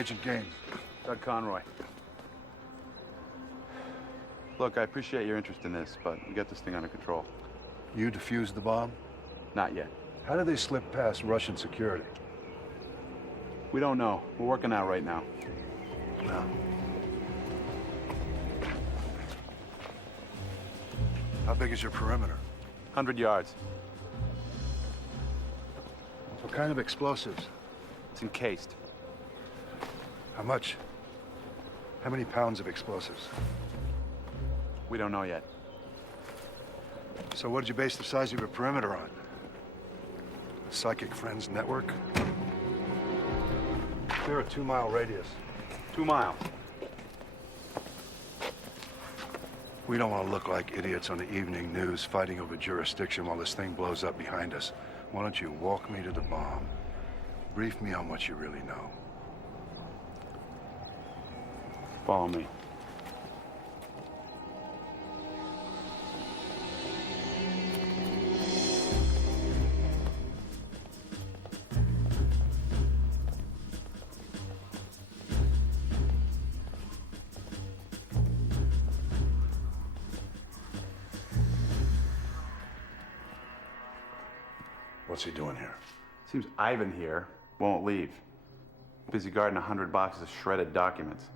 Agent Gaines. Doug Conroy. Look, I appreciate your interest in this, but we got this thing under control. You defused the bomb? Not yet. How did they slip past Russian security? We don't know. We're working out right now. No. How big is your perimeter? 100 yards. What kind of explosives? It's encased. How much? How many pounds of explosives? We don't know yet. So what did you base the size of your perimeter on? Psychic Friends Network? Clear a 2-mile radius. 2 miles. We don't want to look like idiots on the evening news fighting over jurisdiction while this thing blows up behind us. Why don't you walk me to the bomb? Brief me on what you really know. Follow me. What's he doing here? Seems Ivan here won't leave. Busy guarding 100 boxes of shredded documents.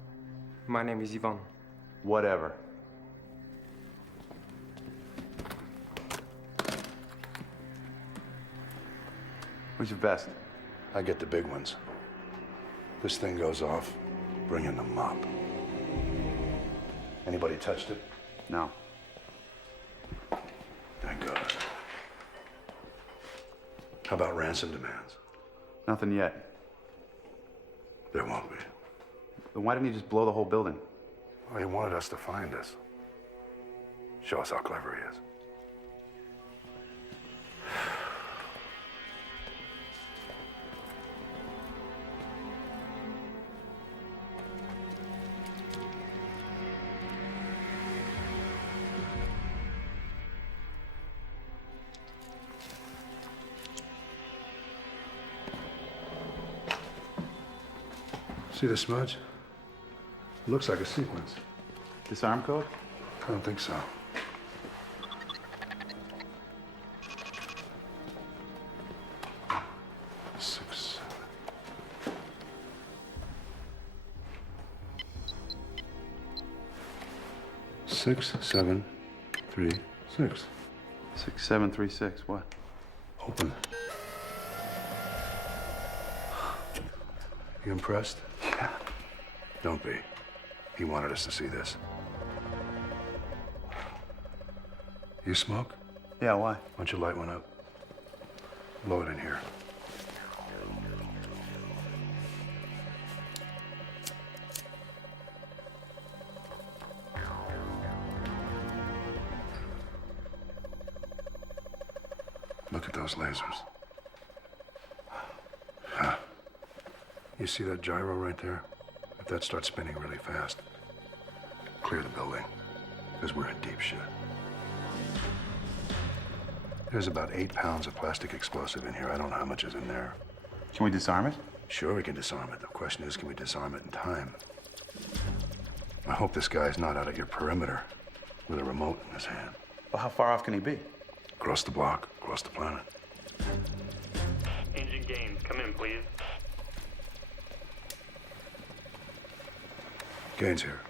My name is Ivan. Whatever. Where's your vest? I get the big ones. This thing goes off, bring in the mop. Anybody touched it? No. Thank God. How about ransom demands? Nothing yet. There won't be. Then why didn't you just blow the whole building? Well, he wanted us to find us. Show us how clever he is. See the smudge? Looks like a sequence. Disarm code? I don't think so. Six. Six, 7, 3, 6. 6736, what? Open. You impressed? Yeah. Don't be. He wanted us to see this. You smoke? Yeah, why? Why don't you light one up? Blow it in here. Look at those lasers. Huh. You see that gyro right there? If that starts spinning really fast, clear the building, because we're in deep shit. There's about 8 pounds of plastic explosive in here. I don't know how much is in there. Can we disarm it? Sure, we can disarm it. The question is, can we disarm it in time? I hope this guy's not out at your perimeter with a remote in his hand. Well, how far off can he be? Across the block, across the planet. Agent Gaines, come in, please. Gaines here.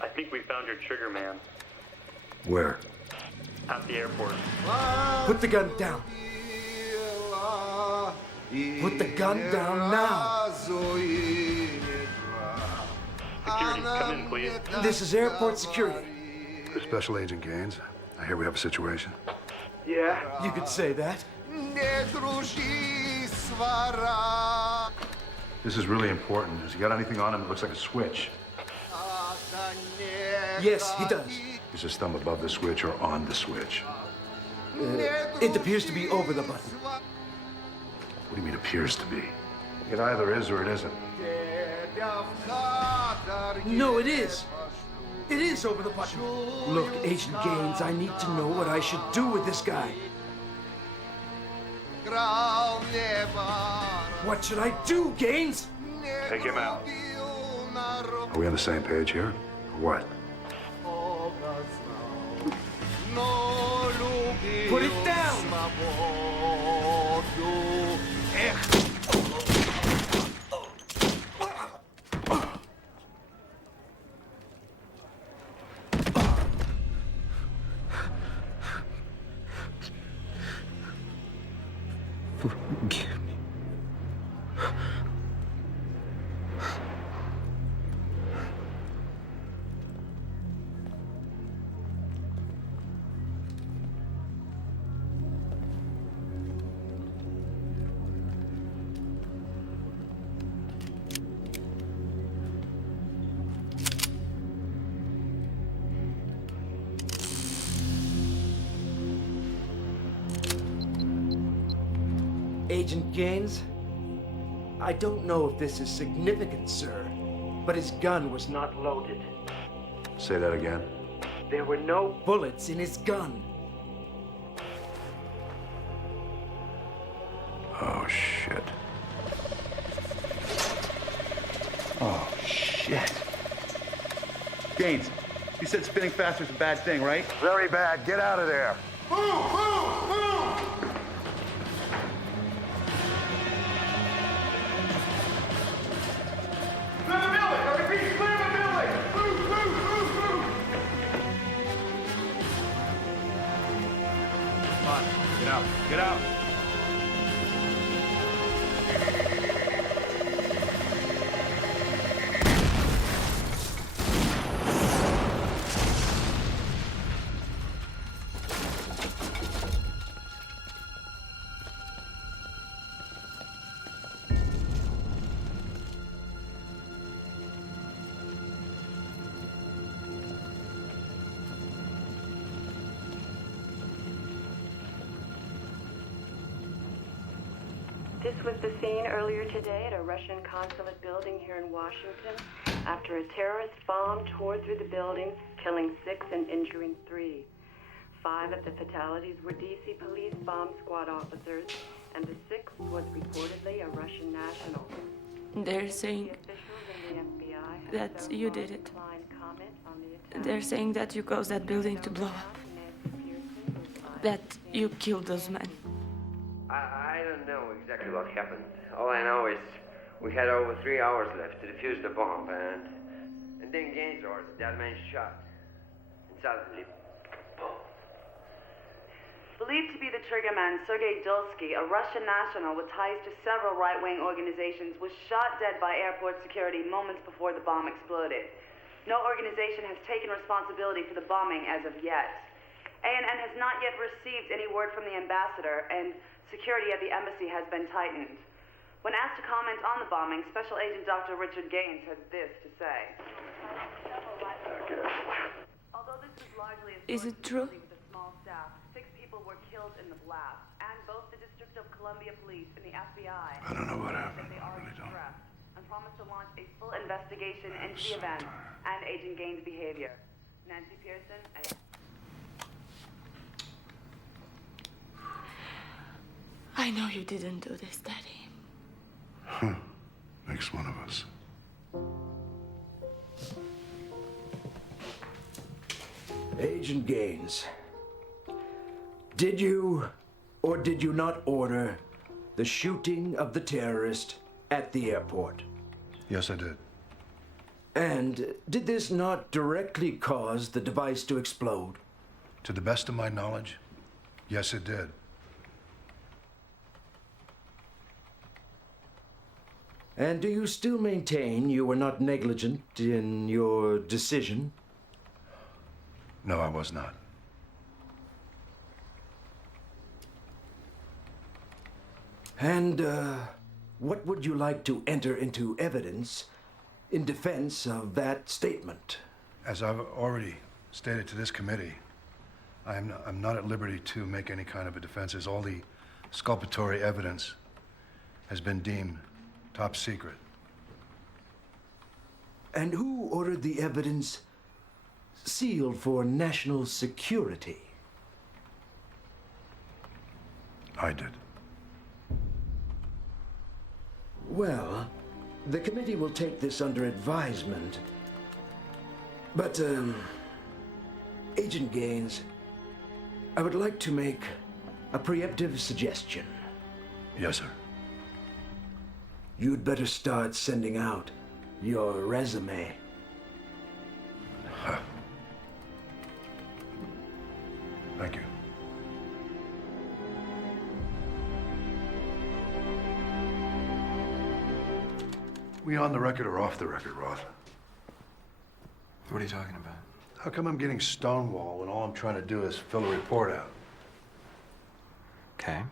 I think we found your trigger man Where? at the airport. Put the gun down. Put the gun down now. Security, come in, please. This is airport security. Special Agent Gaines. I hear we have a situation. Yeah, you could say that. This is really important. Has he got anything on him that looks like a switch? Yes, he does. Is his thumb above the switch or on the switch? It appears to be over the button. What do you mean appears to be? It either is or it isn't. No, it is. It is over the button. Look, Agent Gaines, I need to know what I should do with this guy. What should I do, Gaines? Take him out. Are we on the same page here? Or what? Put it down! Forgive me. Agent Gaines, I don't know if this is significant, sir, but his gun was not loaded. Say that again. There were no bullets in his gun. Oh, shit. Oh, shit. Gaines, you said spinning faster is a bad thing, right? Very bad. Get out of there. Move! Move! Move! Clear the building! I repeat, clear the building! Move! Move! Move! Move! Come on. Get out. Get out. This was the scene earlier today at a Russian consulate building here in Washington after a terrorist bomb tore through the building, killing 6 and injuring 3. 5 of the fatalities were DC police bomb squad officers, and the 6th was reportedly a Russian national. They're saying that you did it. They're saying that you caused that building to blow up. That you killed those men. I don't know exactly what happened. All I know is we had over 3 hours left to defuse the bomb, and then Gaines ordered that man shot. And suddenly, boom. Believed to be the triggerman, Sergei Dulsky, a Russian national with ties to several right-wing organizations, was shot dead by airport security moments before the bomb exploded. No organization has taken responsibility for the bombing as of yet. ANN has not yet received any word from the ambassador, and security at the embassy has been tightened. When asked to comment on the bombing, Special Agent Dr. Richard Gaines had this to say. Although this was largely a Is it true? with a small staff, 6 people were killed in the blast, and both the District of Columbia Police and the FBI I don't know what happened. they I are really don't. distressed and promised to launch a full investigation into the event and Agent Gaines' behavior. Nancy Pearson and I know you didn't do this, Daddy. Makes one of us. Agent Gaines, did you or did you not order the shooting of the terrorist at the airport? Yes, I did. And did this not directly cause the device to explode? To the best of my knowledge, yes, it did. And do you still maintain you were not negligent in your decision? No, I was not. And, what would you like to enter into evidence in defense of that statement? As I've already stated to this committee, I'm not at liberty to make any kind of a defense, as all the exculpatory evidence has been deemed top secret. And who ordered the evidence sealed for national security? I did. Well, The committee will take this under advisement. But, Agent Gaines, I would like to make a preemptive suggestion. Yes, sir. You'd better start sending out your resume. Thank you. We on the record or off the record, Roth? What are you talking about? How come I'm getting stonewalled when all I'm trying to do is fill a report out? Okay.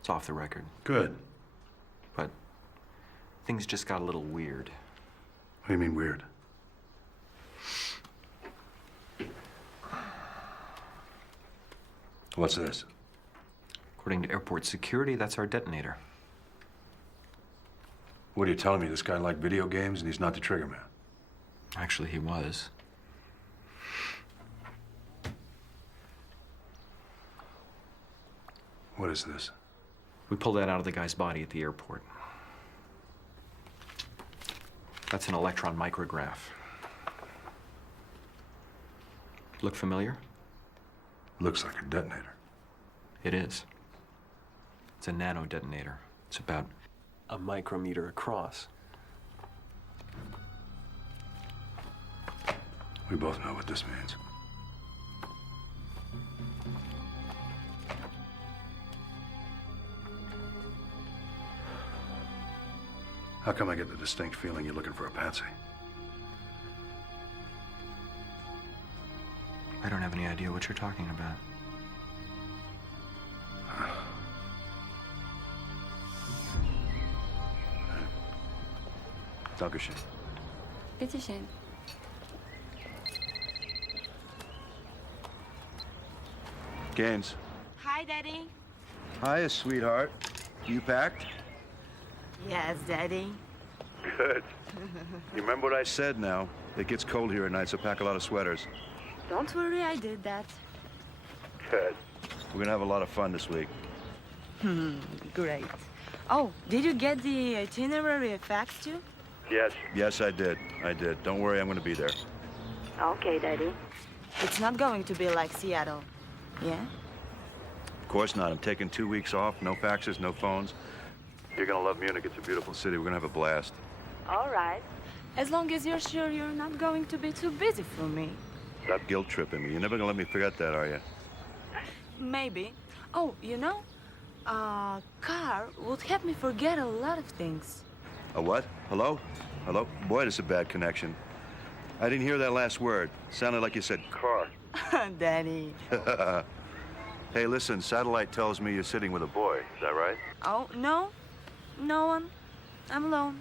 It's off the record. Good. But things just got a little weird. What do you mean weird? What's this? According to airport security, that's our detonator. What are you telling me? This guy liked video games and he's not the trigger man? Actually, he was. What is this? We pulled that out of the guy's body at the airport. That's an electron micrograph. Look familiar? Looks like a detonator. It is. It's a nano detonator. It's about a micrometer across. We both know what this means. How come I get the distinct feeling you're looking for a patsy? I don't have any idea what you're talking about. Dankeschön. Bitteschön. Gaines. Hi, Daddy. Hiya, sweetheart. You packed? Yes, Daddy. Good. You remember what I said now? It gets cold here at night, so pack a lot of sweaters. Don't worry, I did that. Good. We're gonna have a lot of fun this week. Great. Oh, did you get the itinerary faxed you? Yes. Yes, I did. I did. Don't worry, I'm gonna be there. Okay, Daddy. It's not going to be like Seattle. Yeah? Of course not. I'm taking 2 weeks off. No faxes, no phones. You're gonna love Munich. It's a beautiful city. We're gonna have a blast. All right. As long as you're sure you're not going to be too busy for me. Stop guilt tripping me. You're never gonna let me forget that, are you? Maybe. Oh, you know, a car would help me forget a lot of things. A what? Hello? Hello? Boy, this is a bad connection. I didn't hear that last word. Sounded like you said car. Daddy. Hey, listen, satellite tells me you're sitting with a boy. Is that right? Oh, no. No one. I'm alone.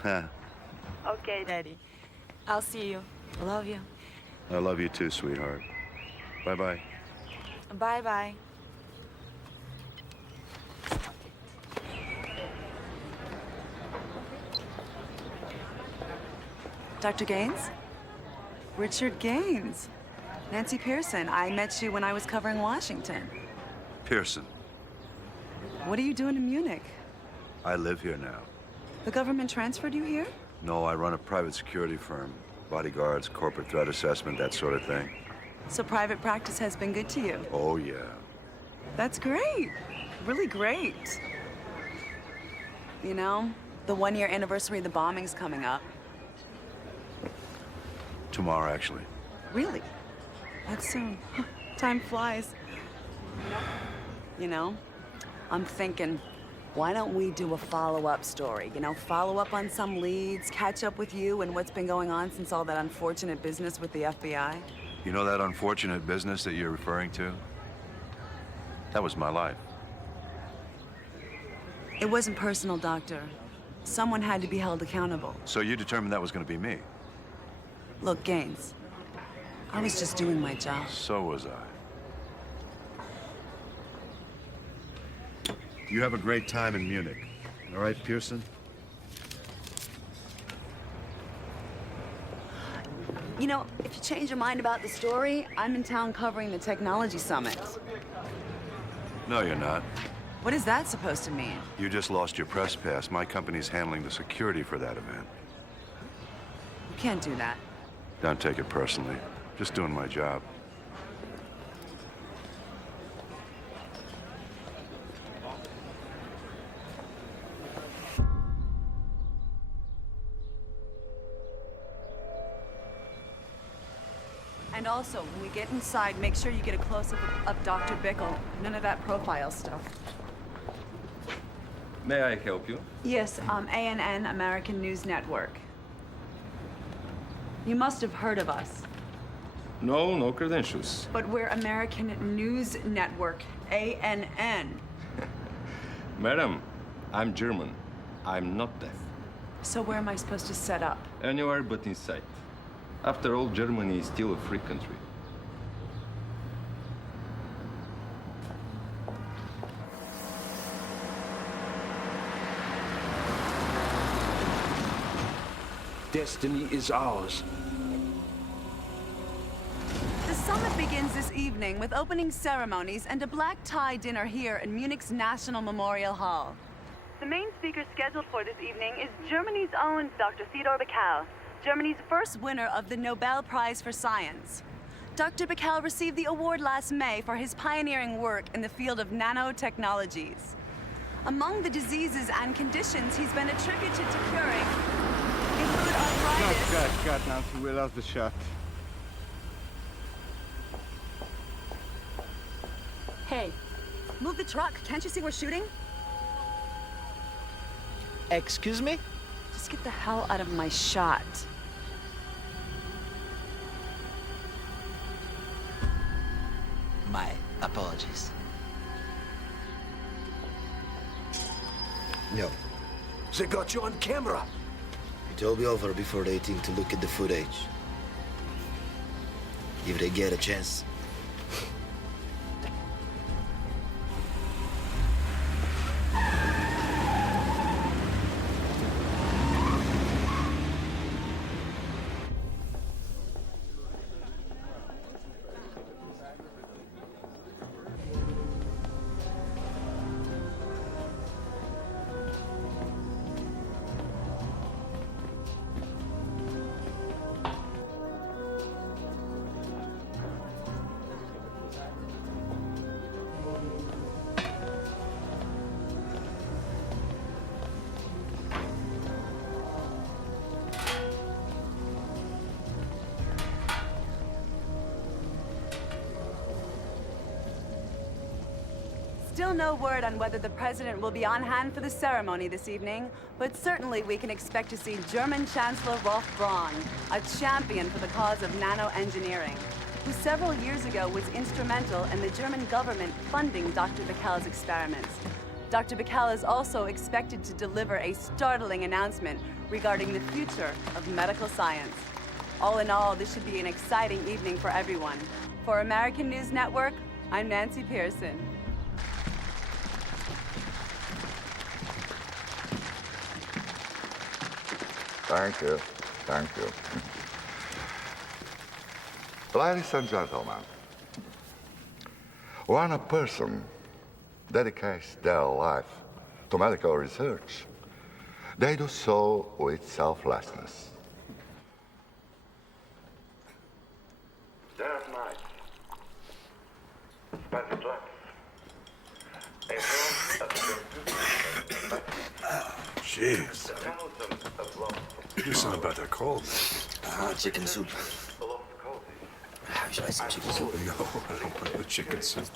Huh. Okay, Daddy. I'll see you. Love you. I love you too, sweetheart. Bye-bye. Bye-bye. Dr. Gaines? Richard Gaines. Nancy Pearson. I met you when I was covering Washington. Pearson, What are you doing in Munich? I live here now. The government transferred you here? No, I run a private security firm. Bodyguards, corporate threat assessment, that sort of thing. So private practice has been good to you. Oh, yeah. That's great. Really great. You know, the 1-year anniversary of the bombing's coming up. Tomorrow, actually. Really? That's soon. Time flies. You know, I'm thinking, why don't we do a follow-up story? You know, follow up on some leads, catch up with you and what's been going on since all that unfortunate business with the FBI? You know that unfortunate business that you're referring to? That was my life. It wasn't personal, Doctor. Someone had to be held accountable. So you determined that was going to be me? Look, Gaines, I was just doing my job. So was I. You have a great time in Munich. All right, Pearson? You know, if you change your mind about the story, I'm in town covering the technology summit. No, you're not. What is that supposed to mean? You just lost your press pass. My company's handling the security for that event. You can't do that. Don't take it personally. Just doing my job. And also, when we get inside, make sure you get a close-up of Dr. Bickle. None of that profile stuff. May I help you? Yes, ANN, American News Network. You must have heard of us. No, no credentials. But we're American News Network, ANN. Madam, I'm German. I'm not deaf. So where am I supposed to set up? Anywhere but in sight. After all, Germany is still a free country. Destiny is ours. The summit begins this evening with opening ceremonies and a black tie dinner here in Munich's National Memorial Hall. The main speaker scheduled for this evening is Germany's own Dr. Theodor Bickel. Germany's first winner of the Nobel Prize for Science. Dr. Bickel received the award last May for his pioneering work in the field of nanotechnologies. Among the diseases and conditions he's been attributed to curing include arthritis. Cut, Nancy, we lost the shot. Hey, move the truck. Can't you see we're shooting? Excuse me? Just get the hell out of my shot. My apologies. No. They got you on camera. It will be over before they think to look at the footage. If they get a chance. Still no word on whether the president will be on hand for the ceremony this evening, but certainly we can expect to see German Chancellor Rolf Braun, a champion for the cause of nanoengineering, who several years ago was instrumental in the German government funding Dr. Bickel's experiments. Dr. Bickel is also expected to deliver a startling announcement regarding the future of medical science. All in all, this should be an exciting evening for everyone. For American News Network, I'm Nancy Pearson. Thank you. Thank you. Ladies and gentlemen, when a person dedicates their life to medical research, they do so with selflessness. That night, spent in class, Jeez. Do something about that cold. Chicken soup. Should I some chicken soup? No, I don't want the chicken soup.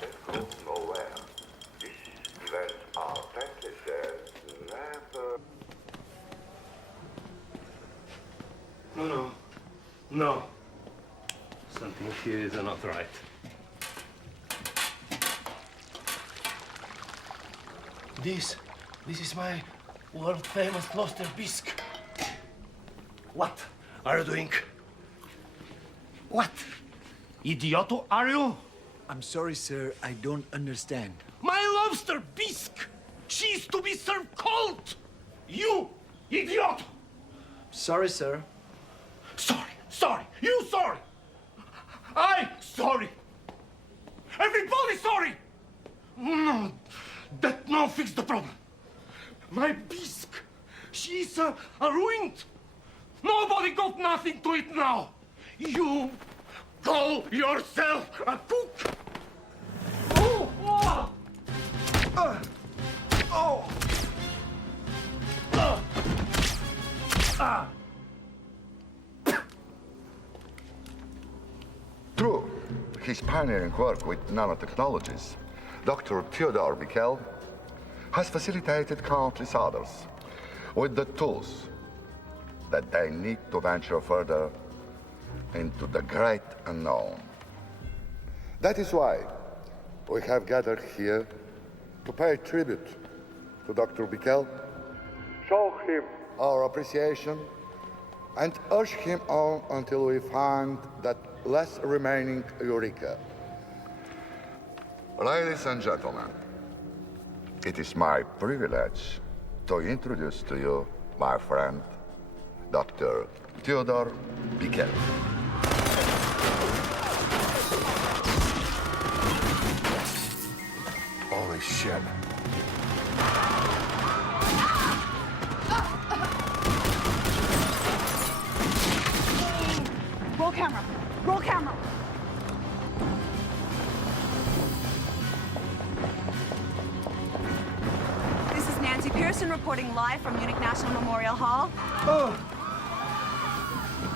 No. Something here is not right. This is my world-famous Kloster Bisque. What are you doing? What? Idioto, are you? I'm sorry, sir. I don't understand. My lobster bisque! She's to be served cold! You, idiot! Sorry, sir. Sorry! You sorry! I sorry! Everybody sorry! No, That now fix the problem. My bisque, she's ruined. Nobody got nothing to eat now. You call yourself a cook? Oh! Oh! Oh! Through his pioneering work with nanotechnologies, Dr. Theodore Bickel has facilitated countless others with the tools that they need to venture further into the great unknown. That is why we have gathered here to pay tribute to Dr. Bickel, show him our appreciation, and urge him on until we find that last remaining eureka. Ladies and gentlemen, it is my privilege to introduce to you my friend, Dr. Theodore Bickel. Holy shit. Roll camera. Roll camera. This is Nancy Pearson reporting live from Munich National Memorial Hall. Oh.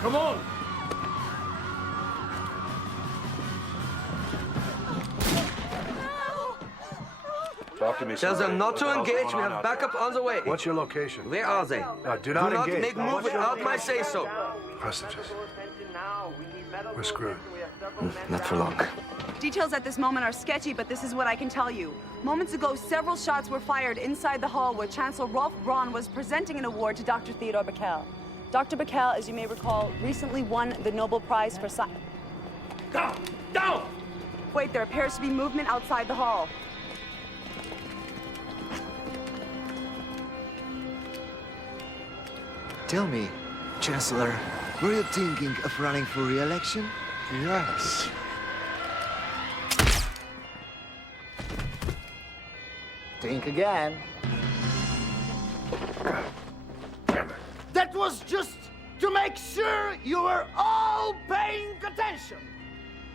Come on. Talk to me. Tell them not to engage. We What's going on have out backup on the way. What's your location? Where are they? Do not engage. make move without my say-so. Hostages. We're screwed. Not for long. Details at this moment are sketchy, but this is what I can tell you. Moments ago, several shots were fired inside the hall where Chancellor Rolf Braun was presenting an award to Dr. Theodore Bickel. Dr. Bickel, as you may recall, recently won the Nobel Prize for Science. Down! Down! Wait, there appears to be movement outside the hall. Tell me, Chancellor, were you thinking of running for re-election? Yes. Think again. That was just to make sure you were all paying attention.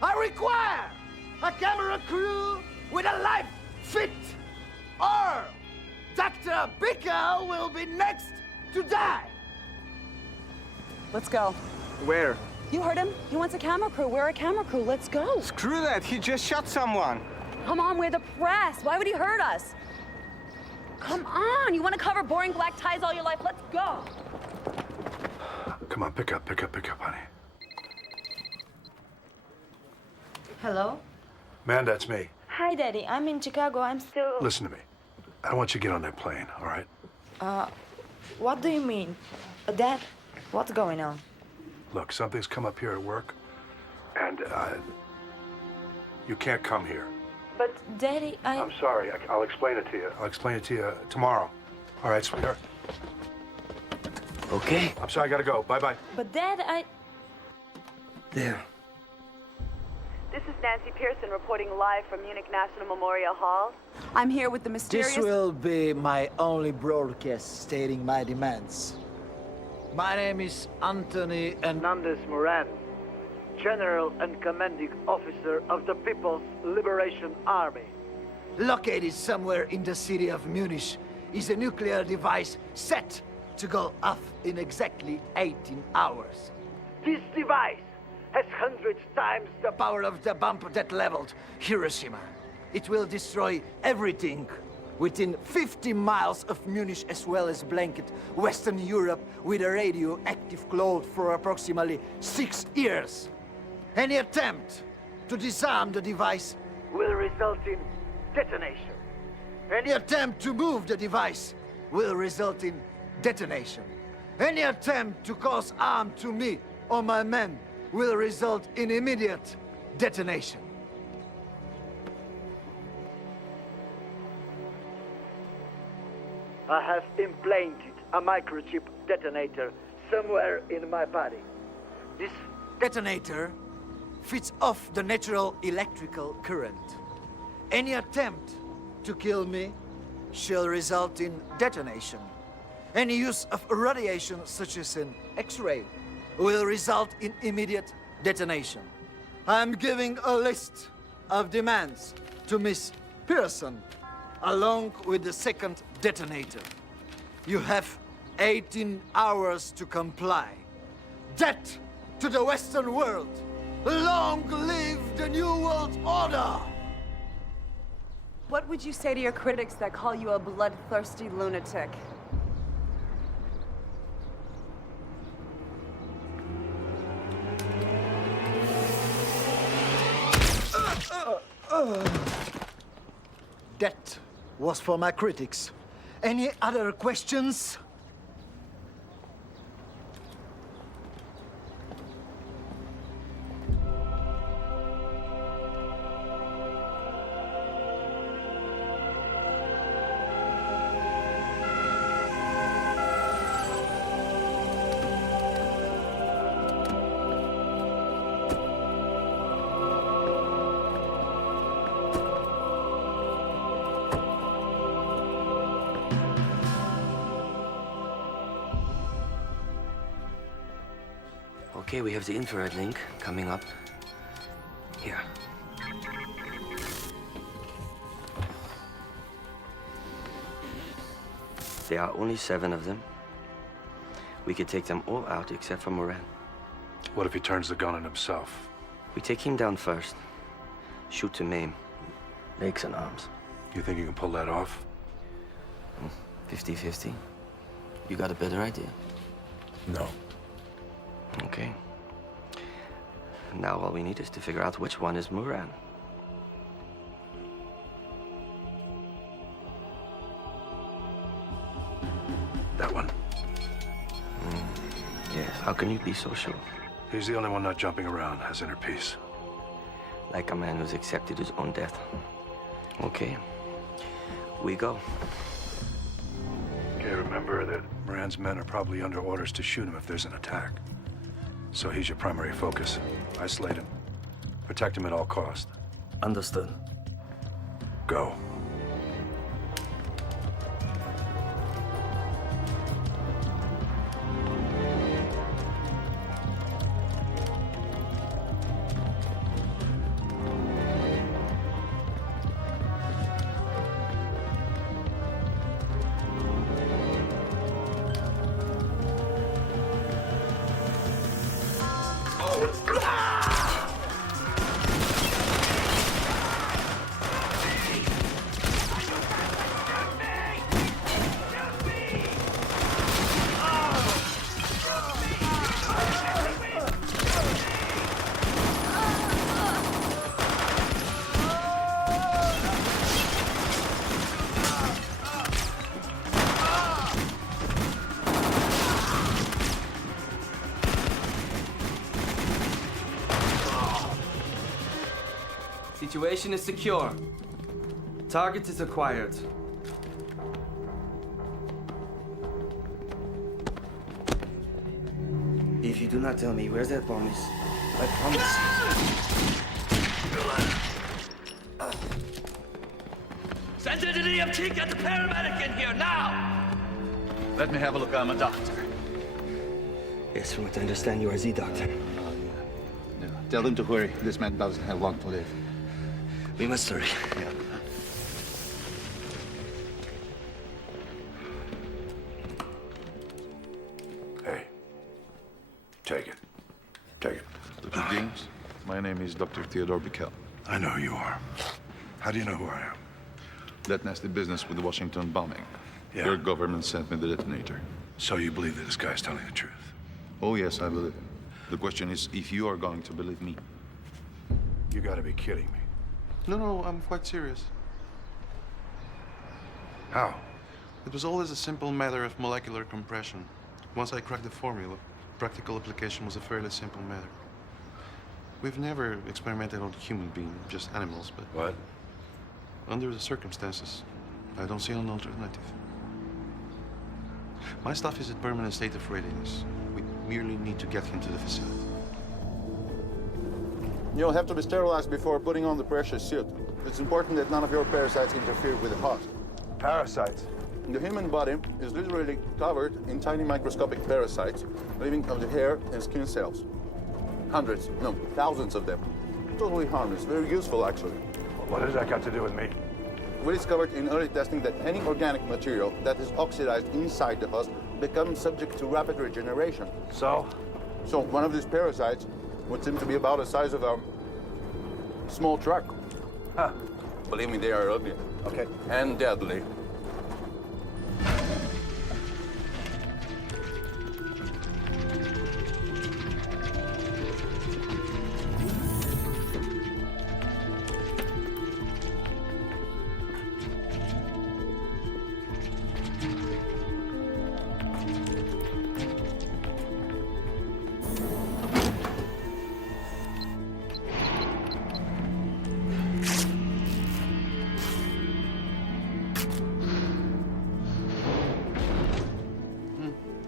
I require a camera crew with a life fit, or Dr. Bickel will be next to die. Let's go. Where? You heard him. He wants a camera crew. We're a camera crew. Let's go. Screw that. He just shot someone. Come on, we're the press. Why would he hurt us? Come on. You want to cover boring black ties all your life? Let's go. Come on, pick up, honey. Hello? Man, that's me. Hi, Daddy. I'm in Chicago. I'm still... Listen to me. I don't want you to get on that plane, all right? What do you mean? Dad, what's going on? Look, something's come up here at work, and you can't come here. But, Daddy, I'm sorry. I'll explain it to you. I'll explain it to you tomorrow. All right, sweetheart? Okay. I'm sorry, I gotta go. Bye-bye. But, Dad, There. This is Nancy Pearson reporting live from Munich National Memorial Hall. I'm here with the mysterious... This will be my only broadcast stating my demands. My name is Anthony Hernandez Moran, General and Commanding Officer of the People's Liberation Army. Located somewhere in the city of Munich is a nuclear device set to go off in exactly 18 hours. This device has 100 times the power of the bomb that leveled Hiroshima. It will destroy everything within 50 miles of Munich, as well as blanket Western Europe with a radioactive cloud for approximately 6 years. Any attempt to disarm the device will result in detonation. Any attempt to move the device will result in detonation. Any attempt to cause harm to me or my men will result in immediate detonation. I have implanted a microchip detonator somewhere in my body. This detonator fits off the natural electrical current. Any attempt to kill me shall result in detonation. Any use of radiation, such as an X-ray, will result in immediate detonation. I'm giving a list of demands to Miss Pearson, along with the second detonator. You have 18 hours to comply. Death to the Western world! Long live the New World Order! What would you say to your critics that call you a bloodthirsty lunatic? That was for my critics. Any other questions? Okay, we have the infrared link coming up here. There are only 7 of them. We could take them all out except for Moran. What if he turns the gun on himself? We take him down first. Shoot to maim. Legs and arms. You think you can pull that off? 50-50. You got a better idea? No. Okay. Now all we need is to figure out which one is Moran. That one. Yes, how can you be so sure? He's the only one not jumping around, has inner peace. Like a man who's accepted his own death. Okay. We go. Okay, remember that Moran's men are probably under orders to shoot him if there's an attack. So he's your primary focus. Isolate him. Protect him at all costs. Understood. Go. Situation is secure. Target is acquired. If you do not tell me where that bomb is, I promise. Send it to the EMT, get the paramedic in here, now! Let me have a look. I'm a doctor. Yes, from what I understand, you are the doctor. Yeah. Tell them to hurry. This man doesn't have long to live. We must hurry. Yeah. Hey. Take it. Take it. Dr. James, my name is Dr. Theodore Bickel. I know who you are. How do you know who I am? That nasty business with the Washington bombing. Yeah. Your government sent me the detonator. So you believe that this guy's telling the truth? Oh, yes, I believe him. The question is if you are going to believe me. You gotta be kidding me. No, I'm quite serious. How? It was always a simple matter of molecular compression. Once I cracked the formula, practical application was a fairly simple matter. We've never experimented on human beings, just animals, but... What? Under the circumstances, I don't see an alternative. My stuff is in permanent state of readiness. We merely need to get him to the facility. You'll have to be sterilized before putting on the pressure suit. It's important that none of your parasites interfere with the heart. Parasites. The human body is literally covered in tiny microscopic parasites living on the hair and skin cells. Hundreds, no, thousands of them. Totally harmless, very useful actually. What has that got to do with me? We discovered in early testing that any organic material that is oxidized inside the husk becomes subject to rapid regeneration. So? So one of these parasites would seem to be about the size of a small truck. Huh. Believe me, they are ugly. Okay. And deadly.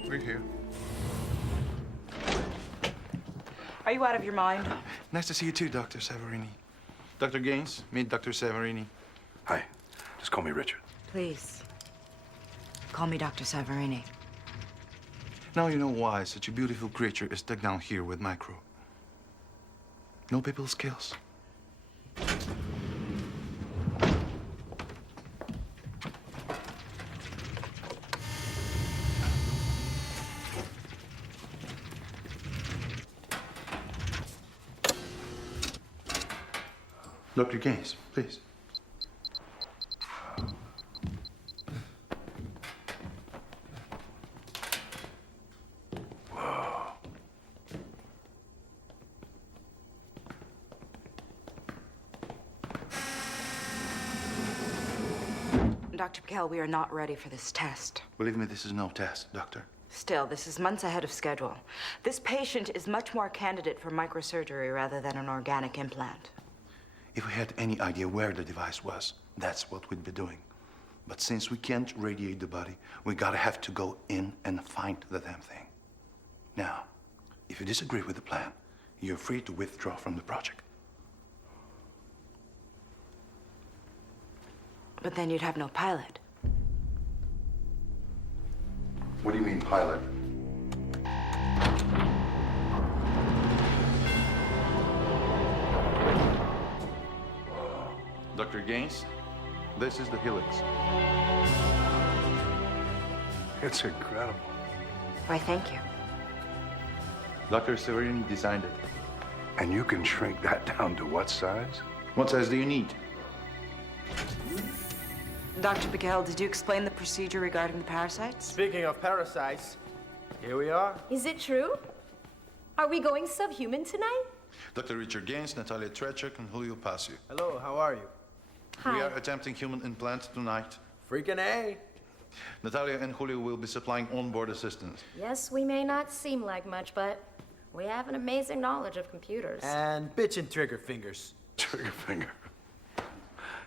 We're here. Are you out of your mind? Nice to see you too, Dr. Severini. Dr. Gaines, meet Dr. Severini. Hi. Just call me Richard. Please. Call me Dr. Severini. Now you know why such a beautiful creature is stuck down here with Micro. No people skills. Dr. Gaines, please. Dr. Piquel, we are not ready for this test. Believe me, this is no test, Doctor. Still, this is months ahead of schedule. This patient is much more candidate for microsurgery rather than an organic implant. If we had any idea where the device was, that's what we'd be doing. But since we can't radiate the body, we have to go in and find the damn thing. Now, if you disagree with the plan, you're free to withdraw from the project. But then you'd have no pilot. What do you mean, pilot? Dr. Gaines, this is the helix. It's incredible. Why, thank you. Dr. Severini designed it. And you can shrink that down to what size? What size do you need? Dr. Piquel, did you explain the procedure regarding the parasites? Speaking of parasites, here we are. Is it true? Are we going subhuman tonight? Dr. Richard Gaines, Natalia Trechuk, and Julio Pasio. Hello, how are you? Hi. We are attempting human implants tonight. Freaking A. Natalia and Julio will be supplying onboard assistance. Yes, we may not seem like much, but we have an amazing knowledge of computers. And bitchin' trigger fingers. Trigger finger.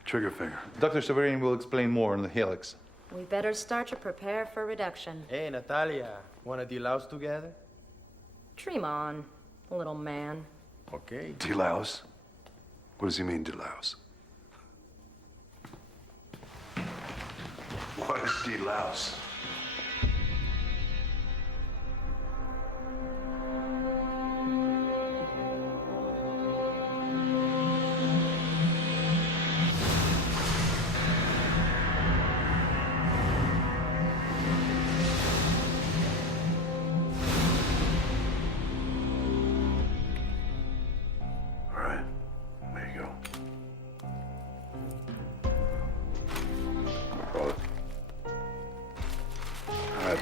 Trigger finger. Dr. Severini will explain more on the helix. We better start to prepare for reduction. Hey, Natalia, wanna delouse together? Dream on, little man. Okay. Delouse? What does he mean, delouse? What is delouse?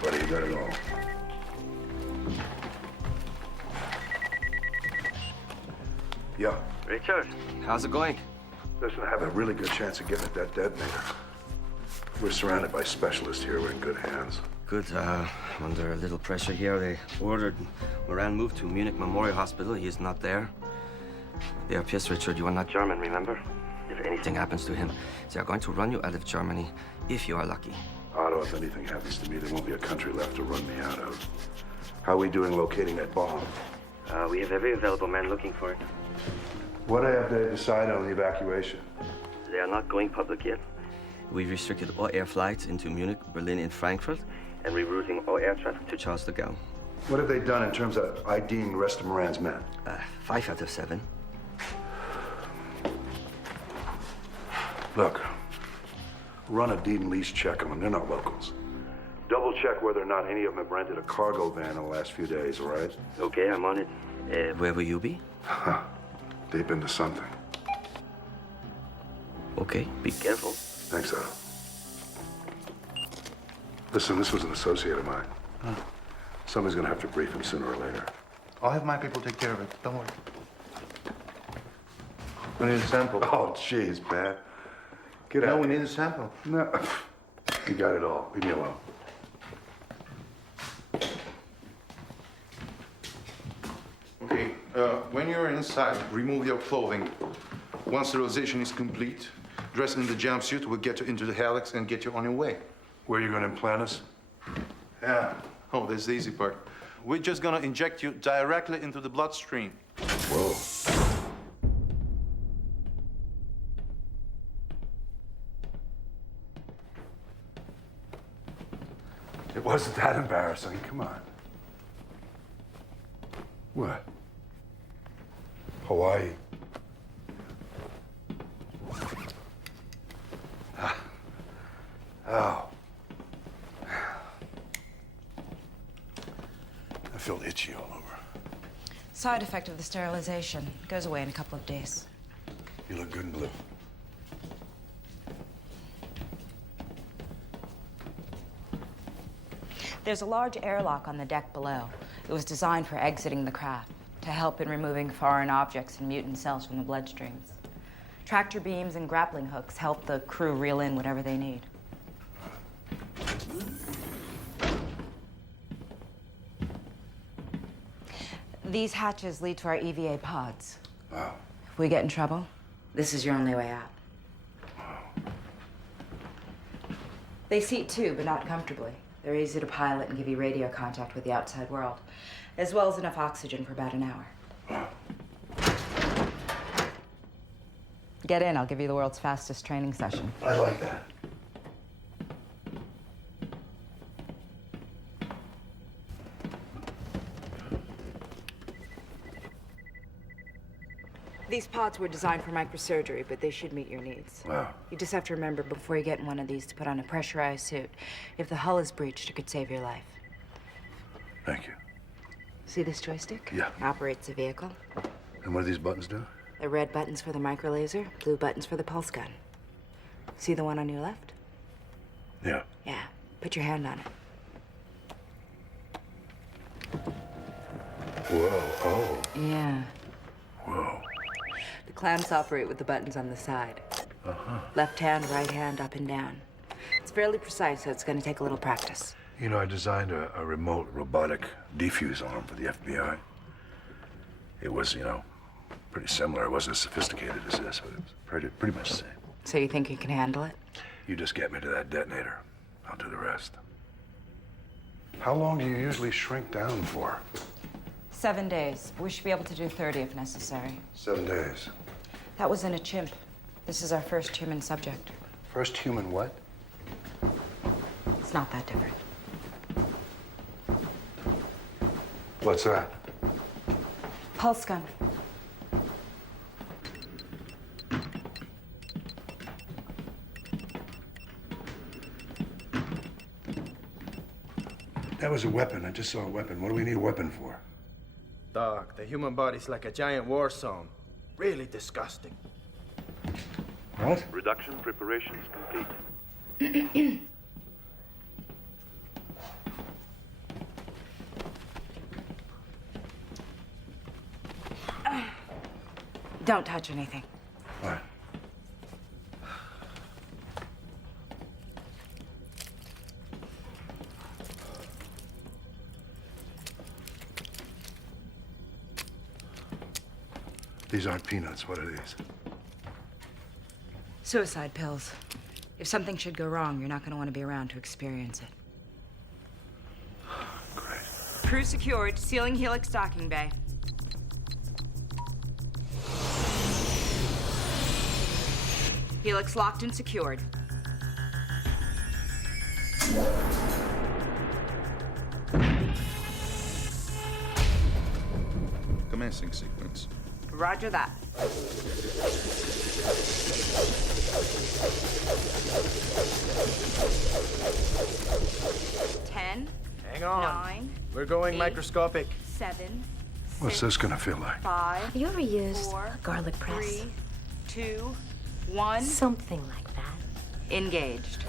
Buddy, you got it all. Yeah. Richard, how's it going? Listen, I have a really good chance of getting at that detonator. We're surrounded by specialists here. We're in good hands. Good. Under a little pressure here, they ordered Moran moved to Munich Memorial Hospital. He is not there. They are pissed, Richard. You are not German, remember? If anything happens to him, they are going to run you out of Germany, if you are lucky. Otto, if anything happens to me, there won't be a country left to run me out of. How are we doing locating that bomb? We have every available man looking for it. What have they decided on the evacuation? They are not going public yet. We restricted all air flights into Munich, Berlin, and Frankfurt, and rerouting all air traffic to Charles de Gaulle. What have they done in terms of IDing the rest of Moran's men? 5 out of 7. Look, run a deed and lease check on them. They're not locals. Double check whether or not any of them have rented a cargo van in the last few days, all right? Okay, I'm on it. Where will you be? Deep into something. Okay, be careful. Thanks, Otto. Listen, this was an associate of mine. Somebody's gonna have to brief him sooner or later. I'll have my people take care of it. Don't worry. We need a sample. Oh, jeez, man. Get No, out. we need a sample. No, you got it all. Leave me alone. Okay, when you're inside, remove your clothing. Once sterilization is complete, dress in the jumpsuit will get you into the helix and get you on your way. Where are you gonna implant us? Yeah. Oh, that's the easy part. We're just gonna inject you directly into the bloodstream. Whoa. It wasn't that embarrassing. Come on. What? Hawaii. Ow. I feel itchy all over. Side effect of the sterilization. Goes away in a couple of days. You look good in blue. There's a large airlock on the deck below. It was designed for exiting the craft, to help in removing foreign objects and mutant cells from the bloodstreams. Tractor beams and grappling hooks help the crew reel in whatever they need. These hatches lead to our EVA pods. Wow. If we get in trouble, this is your only way out. They seat two, but not comfortably. They're easy to pilot and give you radio contact with the outside world, as well as enough oxygen for about an hour. Get in, I'll give you the world's fastest training session. I like that. These pods were designed for microsurgery, but they should meet your needs. Wow. You just have to remember before you get in one of these to put on a pressurized suit. If the hull is breached, it could save your life. Thank you. See this joystick? Yeah. Operates the vehicle. And what do these buttons do? The red buttons for the microlaser, blue buttons for the pulse gun. See the one on your left? Yeah. Yeah. Put your hand on it. Whoa. Oh. Yeah. Whoa. The clamps operate with the buttons on the side. Left hand, right hand, up and down. It's fairly precise, so it's going to take a little practice. You know, I designed a remote robotic defuse arm for the FBI. It was, you know, pretty similar. It wasn't as sophisticated as this, but it was pretty much the same. So you think you can handle it? You just get me to that detonator. I'll do the rest. How long do you usually shrink down for? 7 days. We should be able to do 30 if necessary. 7 days. That was in a chimp. This is our first human subject. First human what? It's not that different. What's that? Pulse gun. That was a weapon. I just saw a weapon. What do we need a weapon for? Doc, the human body's like a giant war zone. Really disgusting. What? Reduction preparations complete. Don't touch anything. What? These aren't peanuts. What are these? Suicide pills. If something should go wrong, you're not going to want to be around to experience it. Great. Crew secured. Sealing helix docking bay. Helix locked and secured. Commencing sequence. Roger that. Ten. Hang on. 9. We're going 8, microscopic. 7. What's this gonna feel like? 5. Have you ever used 4, a garlic press? 3, 2, 1. Something like that. Engaged.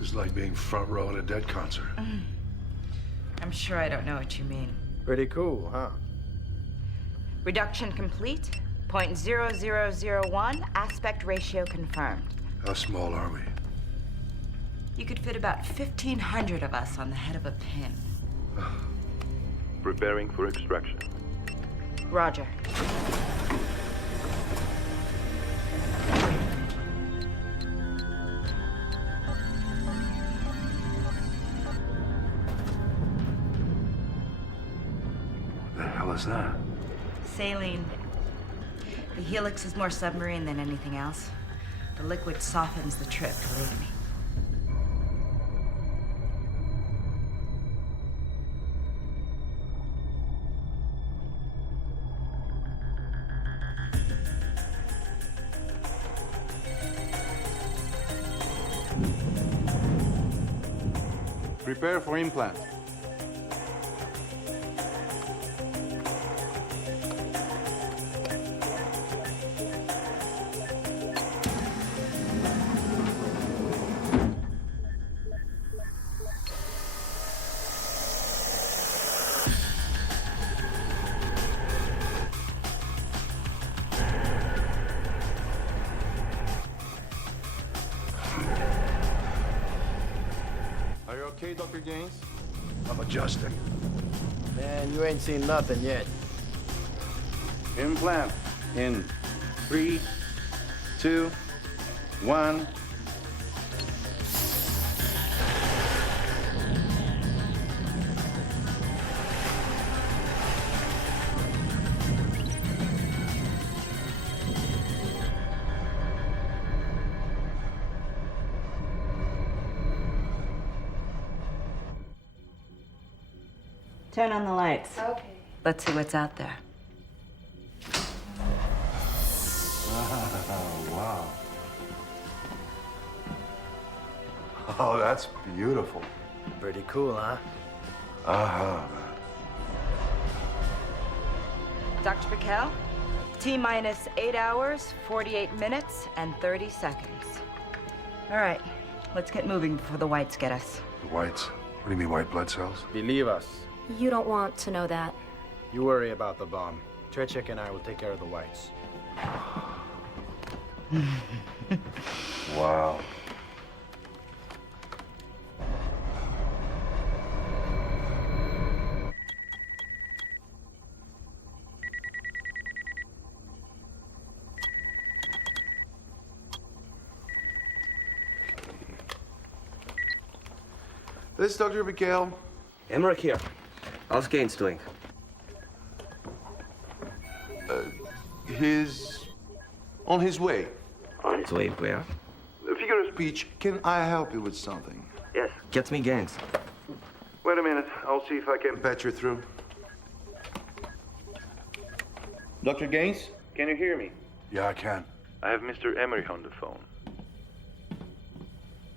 It's like being front row at a Dead concert. I'm sure I don't know what you mean. Pretty cool, huh? Reduction complete. 0.0001. Aspect ratio confirmed. How small are we? You could fit about 1,500 of us on the head of a pin. Preparing for extraction. Roger. What the hell is that? Saline. The helix is more submarine than anything else. The liquid softens the trip, believe me. Prepare for implant. Are you okay, Dr. Gaines? I'm adjusting. Man, you ain't seen nothing yet. Implant in 3, 2, 1. Turn on the lights. Okay. Let's see what's out there. Oh, wow. Oh, that's beautiful. Pretty cool, huh? Dr. Piquel, T-minus 8 hours, 48 minutes, and 30 seconds. All right, let's get moving before the whites get us. The whites? What do you mean, white blood cells? Believe us. You don't want to know that. You worry about the bomb. Trechek and I will take care of the whites. Wow. This is Dr. Piquel. Emmerich here. How's Gaines doing? He's on his way. On his way where? Figure of speech, can I help you with something? Yes. Get me Gaines. Wait a minute, I'll see if I can patch you through. Dr. Gaines, can you hear me? Yeah, I can. I have Mr. Emmerich on the phone.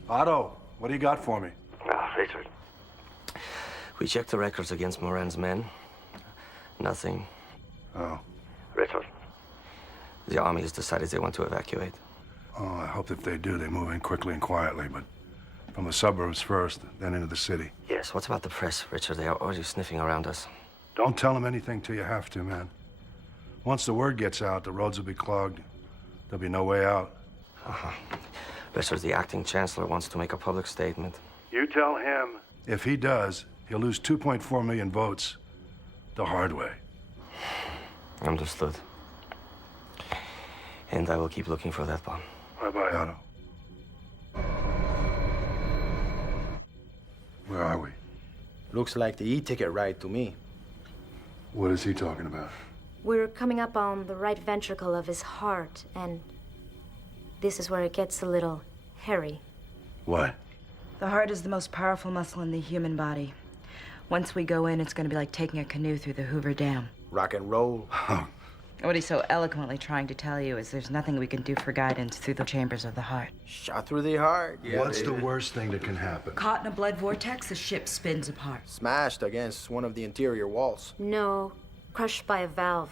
Otto, what do you got for me? Ah, Richard. We checked the records against Moran's men. Nothing. Oh. Richard. The army has decided they want to evacuate. Oh, I hope if they do, they move in quickly and quietly, but from the suburbs first, then into the city. Yes, what about the press, Richard? They are already sniffing around us. Don't tell them anything till you have to, man. Once the word gets out, the roads will be clogged. There'll be no way out. Richard, the acting chancellor wants to make a public statement. You tell him. If he does, he'll lose 2.4 million votes the hard way. Understood. And I will keep looking for that bomb. Bye-bye, Otto. Where are we? Looks like the e-ticket ride to me. What is he talking about? We're coming up on the right ventricle of his heart, and this is where it gets a little hairy. What? The heart is the most powerful muscle in the human body. Once we go in, it's going to be like taking a canoe through the Hoover Dam. Rock and roll. What he's so eloquently trying to tell you is there's nothing we can do for guidance through the chambers of the heart. Shot through the heart. Yeah, What's the worst thing that can happen? Caught in a blood vortex, the ship spins apart. Smashed against one of the interior walls. No, crushed by a valve.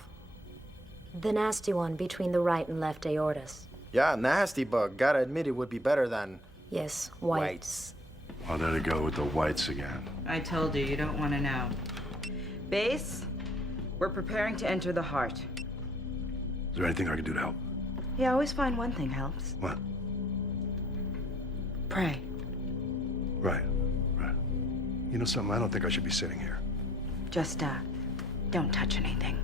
The nasty one between the right and left aortas. Yeah, nasty, but gotta admit it would be better than... Yes, whites. Oh, there they go with the whites again. I told you, you don't want to know. Base, we're preparing to enter the heart. Is there anything I can do to help? Yeah, I always find one thing helps. What? Pray. Right. You know something? I don't think I should be sitting here. Just, don't touch anything.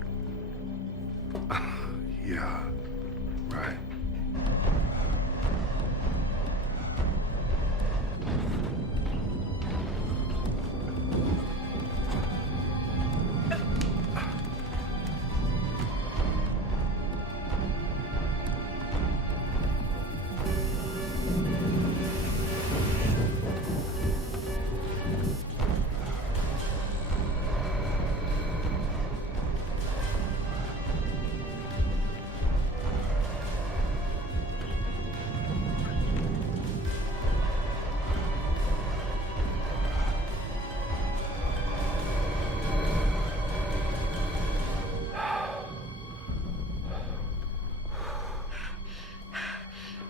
Yeah. Right.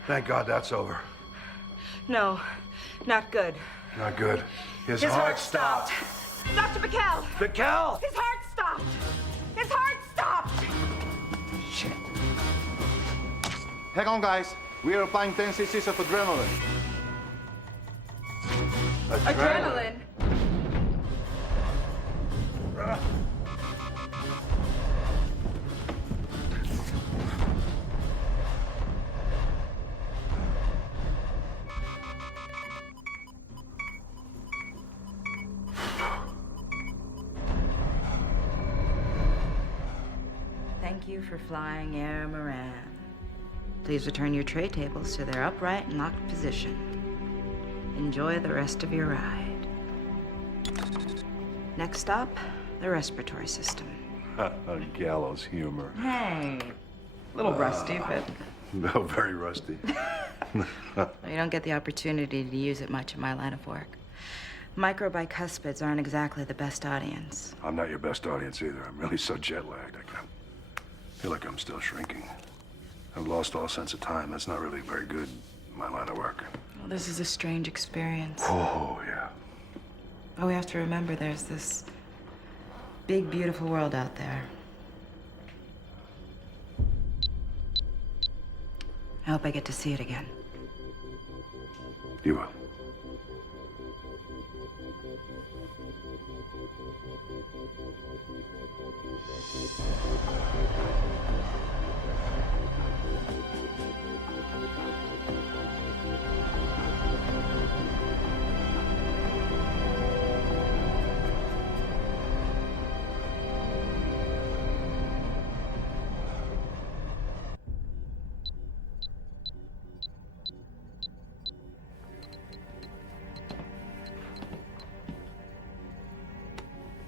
Thank God that's over. No, not good. Not good. His heart stopped. Dr. Bickel! Bickel! His heart stopped! His heart stopped! Shit. Hang on, guys. We are applying 10 cc's of adrenaline. Adrenaline? Thank you for flying Air Moran. Please return your tray tables to their upright and locked position. Enjoy the rest of your ride. Next stop, the respiratory system. Gallows humor. Hey, a little rusty, but No, very rusty. you don't get the opportunity to use it much in my line of work. Microbicuspids aren't exactly the best audience. I'm not your best audience either. I'm really so jet-lagged. I feel like I'm still shrinking. I've lost all sense of time. That's not really very good in my line of work. Well, this is a strange experience. Oh, yeah. But we have to remember there's this big, beautiful world out there. I hope I get to see it again. You will.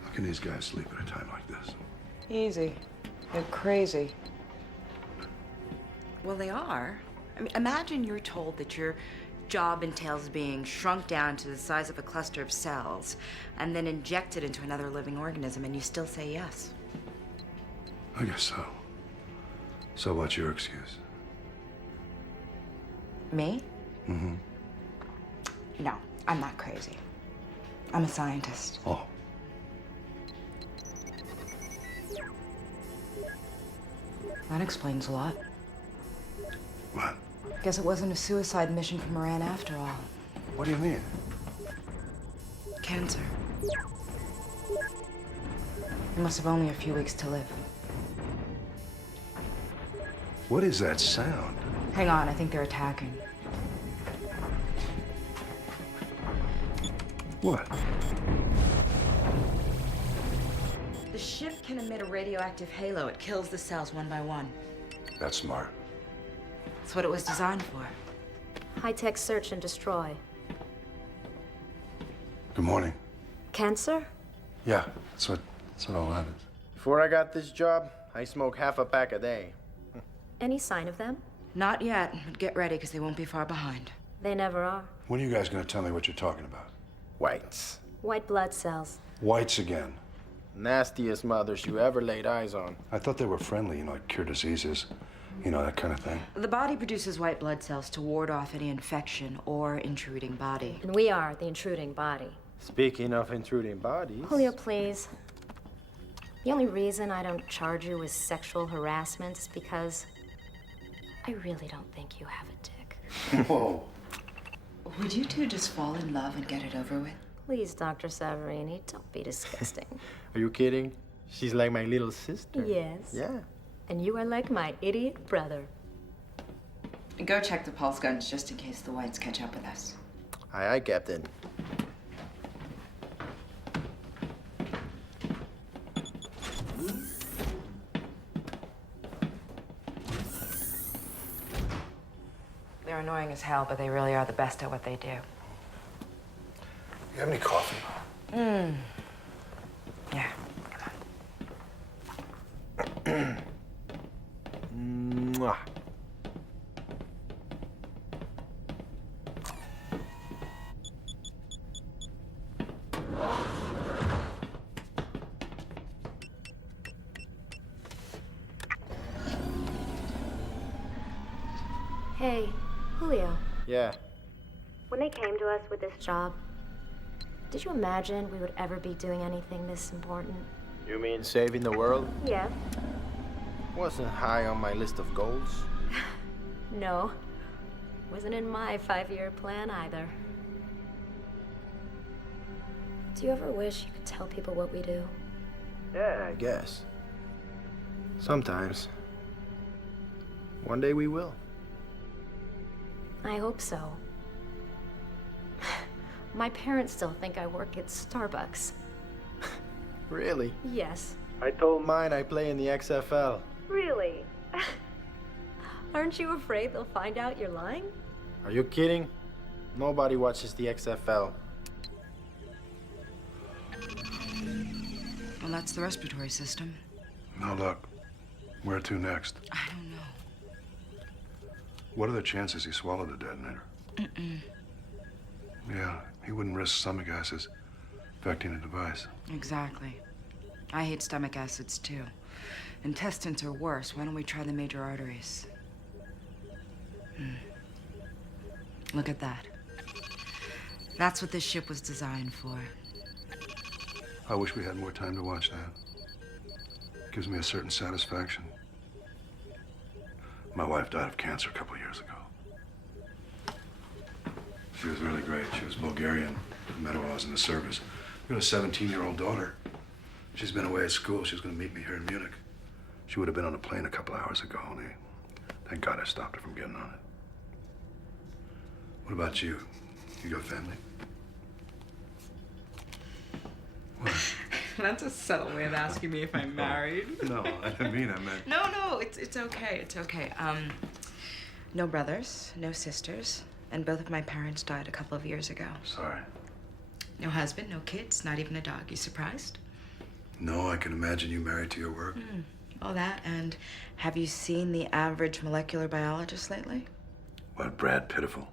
How can these guys sleep at a time like this? Easy. They're crazy. Well, they are. I mean, imagine you're told that your job entails being shrunk down to the size of a cluster of cells and then injected into another living organism, and you still say yes. I guess so. So what's your excuse? Me? Mm-hmm. No, I'm not crazy. I'm a scientist. Oh. That explains a lot. What? Guess it wasn't a suicide mission for Moran after all. What do you mean? Cancer. He must have only a few weeks to live. What is that sound? Hang on, I think they're attacking. What? The ship can emit a radioactive halo. It kills the cells one by one. That's smart. That's what it was designed for. High-tech search and destroy. Good morning. Cancer? Yeah, that's what all that is. Before I got this job, I smoked half a pack a day. Any sign of them? Not yet, but get ready because they won't be far behind. They never are. When are you guys going to tell me what you're talking about? Whites. White blood cells. Whites again. Nastiest mothers you ever laid eyes on. I thought they were friendly, like cure diseases, that kind of thing. The body produces white blood cells to ward off any infection or intruding body. And we are the intruding body. Speaking of intruding bodies... Julio, please. The only reason I don't charge you with sexual harassment is because I really don't think you have a dick. Whoa. Would you two just fall in love and get it over with? Please, Dr. Savarini, don't be disgusting. Are you kidding? She's like my little sister. Yes. Yeah. And you are like my idiot brother. Go check the pulse guns just in case the whites catch up with us. Aye, aye, Captain. They're annoying as hell, but they really are the best at what they do. You have any coffee? Yeah. Mwah. Hey, Julio. Yeah. When they came to us with this job, did you imagine we would ever be doing anything this important? You mean saving the world? Yes. Wasn't high on my list of goals. No. Wasn't in my 5-year plan either. Do you ever wish you could tell people what we do? Yeah, I guess. Sometimes. One day we will. I hope so. My parents still think I work at Starbucks. Really? Yes. I told mine I play in the XFL. Really? Aren't you afraid they'll find out you're lying? Are you kidding? Nobody watches the XFL. Well, that's the respiratory system. No luck. Where to next? I don't know. What are the chances he swallowed a detonator? Yeah, he wouldn't risk stomach acids affecting a device. Exactly. I hate stomach acids, too. Intestines are worse. Why don't we try the major arteries? Look at that. That's what this ship was designed for. I wish we had more time to watch that. Gives me a certain satisfaction. My wife died of cancer a couple of years ago. She was really great. She was Bulgarian. Met her while I was in the service. We got a 17-year-old daughter. She's been away at school. She was going to meet me here in Munich. She would have been on a plane a couple hours ago, and thank God I stopped her from getting on it. What about you? You got family? What? That's a subtle way of asking me if I'm married. No, I didn't mean I meant. No, it's okay. It's okay. No brothers, no sisters, and both of my parents died a couple of years ago. Sorry. No husband, no kids, not even a dog. You surprised? No, I can imagine you married to your work. All that, and have you seen the average molecular biologist lately? What, Brad Pitiful?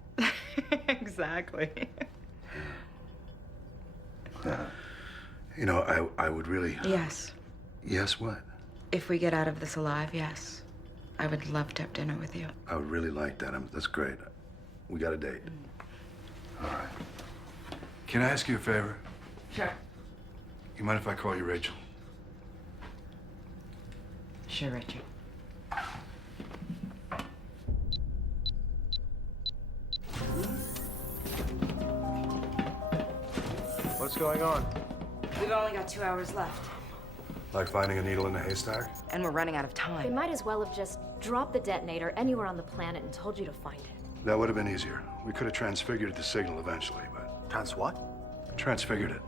Exactly. I would really... Yes. Yes, what? If we get out of this alive, yes. I would love to have dinner with you. I would really like that. That's great. We got a date. All right. Can I ask you a favor? Sure. You mind if I call you Rachel? Sure, Richard. What's going on? We've only got 2 hours left, Like finding a needle in a haystack? and we're running out of They time. might as well have just dropped the detonator anywhere on the planet and told you to find it. That would have been easier. We could have transfigured the signal eventually, but... Trans what? Transfigured it.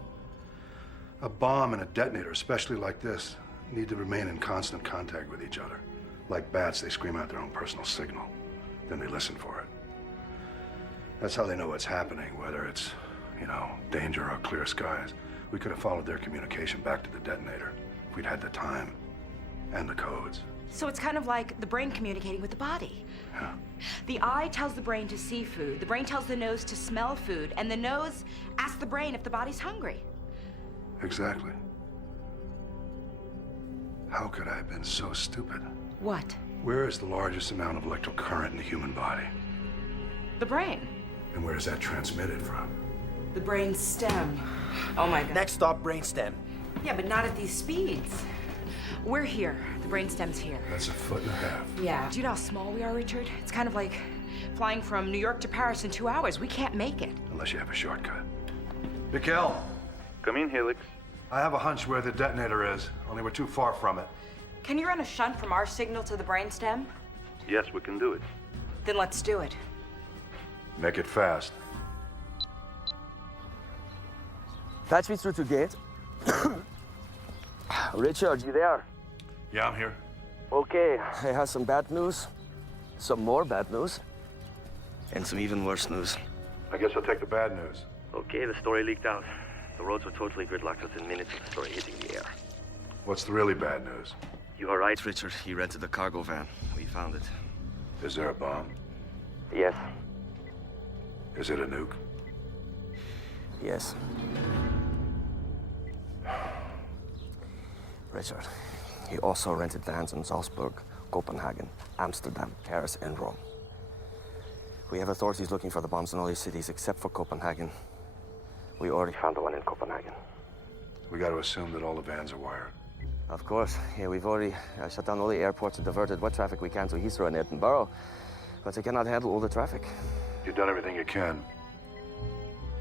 A bomb and a detonator, especially like this, need to remain in constant contact with each other. Like bats, they scream out their own personal signal. Then they listen for it. That's how they know what's happening, whether it's, you know, danger or clear skies. We could have followed their communication back to the detonator if we'd had the time and the codes. So it's kind of like the brain communicating with the body. Yeah. The eye tells the brain to see food, the brain tells the nose to smell food, and the nose asks the brain if the body's hungry. Exactly. How could I have been so stupid? What? Where is the largest amount of electrical current in the human body? The brain. And where is that transmitted from? The brain stem. Oh my God. Next stop, brainstem. Yeah, but not at these speeds. We're here. The brain stem's here. That's 1.5 feet. Yeah. Do you know how small we are, Richard? It's kind of like flying from New York to Paris in 2 hours. We can't make it. Unless you have a shortcut. Mikhail. Come in, Helix. I have a hunch where the detonator is, only we're too far from it. Can you run a shunt from our signal to the brain stem? Yes, we can do it. Then let's do it. Make it fast. Patch me through to gate. Richard, you there? Yeah, I'm here. Okay, I have some bad news, some more bad news, and some even worse news. I guess I'll take the bad news. Okay, the story leaked out. The roads were totally gridlocked within minutes of the story hitting the air. What's the really bad news? You are right, Richard. He rented a cargo van. We found it. Is there a bomb? Yes. Is it a nuke? Yes. Richard, he also rented vans in Salzburg, Copenhagen, Amsterdam, Paris, and Rome. We have authorities looking for the bombs in all these cities except for Copenhagen. We already found the one in Copenhagen. We got to assume that all the vans are wired. Of course. Yeah, we've already shut down all the airports and diverted what traffic we can to Heathrow and Edinburgh. But they cannot handle all the traffic. You've done everything you can.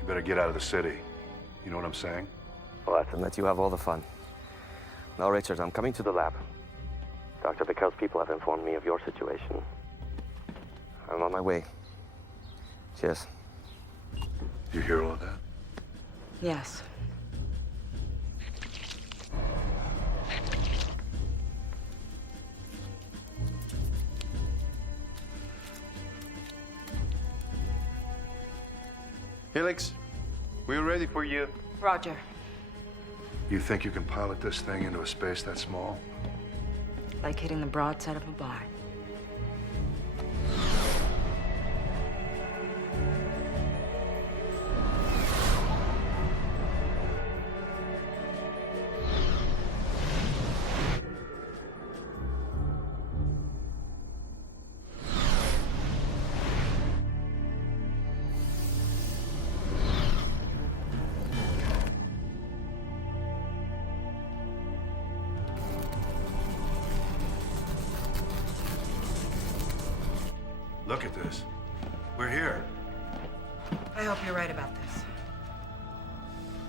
You better get out of the city. You know what I'm saying? Well, and let you have all the fun. Now, Richard, I'm coming to the lab. Dr. Bickel's people have informed me of your situation. I'm on my way. Cheers. You hear all of that? Yes. Helix, we're ready for you. Roger. You think you can pilot this thing into a space that small? Like hitting the broadside of a bar. Look at this. We're here. I hope you're right about this.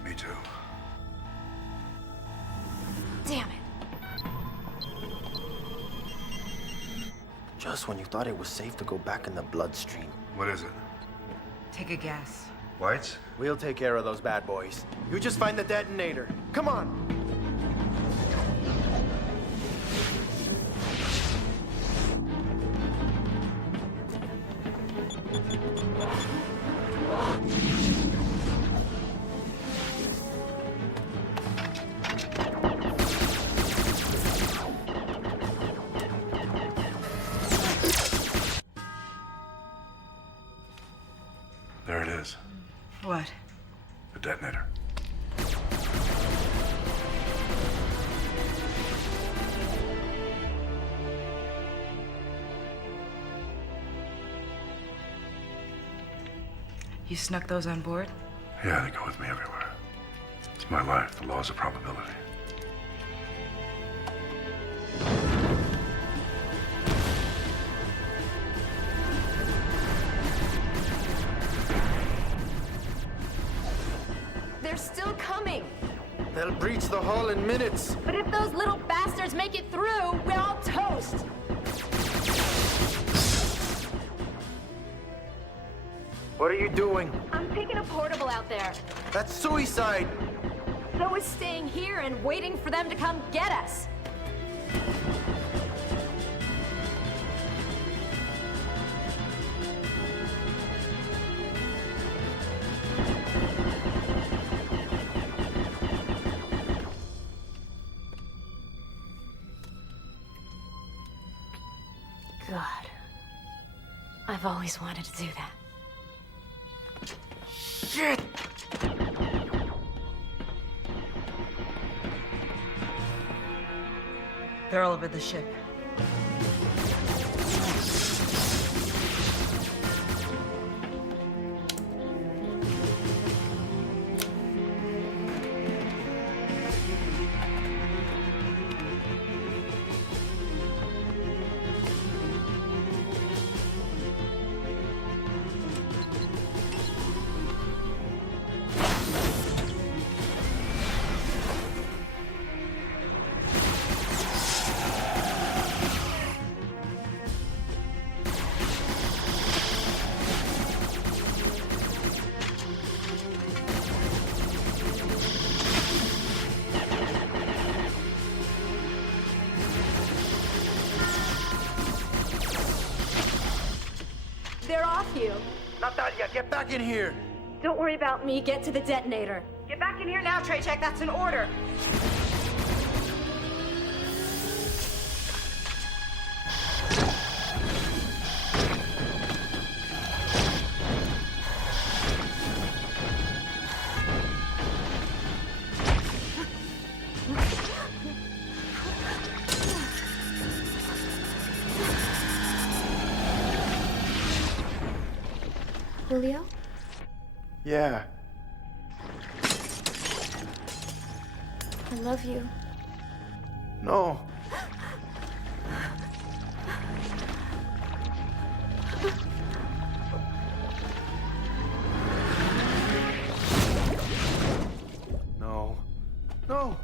Me too. Damn it. Just when you thought it was safe to go back in the bloodstream. What is it? Take a guess. Whites? We'll take care of those bad boys. You just find the detonator. Come on! There it is. What? The detonator. You snuck those on board? Yeah, they go with me everywhere. It's my life, the laws of probability. They're still coming. They'll breach the hull in minutes. But if those little bastards make it through, we're all toast. What are you doing? I'm taking a portable out there. That's suicide! So is staying here and waiting for them to come get us. God. I've always wanted to do that. Shit! They're all over the ship. They're off you. Natalia, get back in here! Don't worry about me. Get to the detonator. Get back in here now, Treycheck. That's an order. Julio? Yeah. I love you. No. No. No.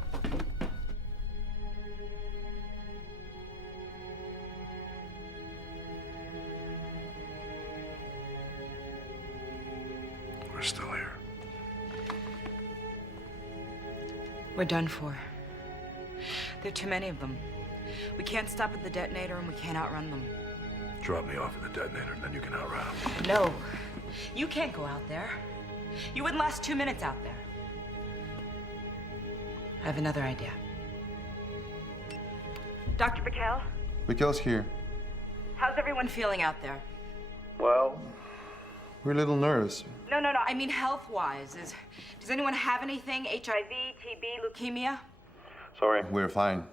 We're still here. We're done for. There are too many of them. We can't stop at the detonator and we can't outrun them. Drop me off at the detonator and then you can outrun them. No. You can't go out there. You wouldn't last 2 minutes out there. I have another idea. Dr. Bickel, Mikkel's here. how's everyone feeling out there? Well, we're a little nervous. No, I mean health-wise. Does anyone have anything? HIV, TB, leukemia? Sorry. We're fine.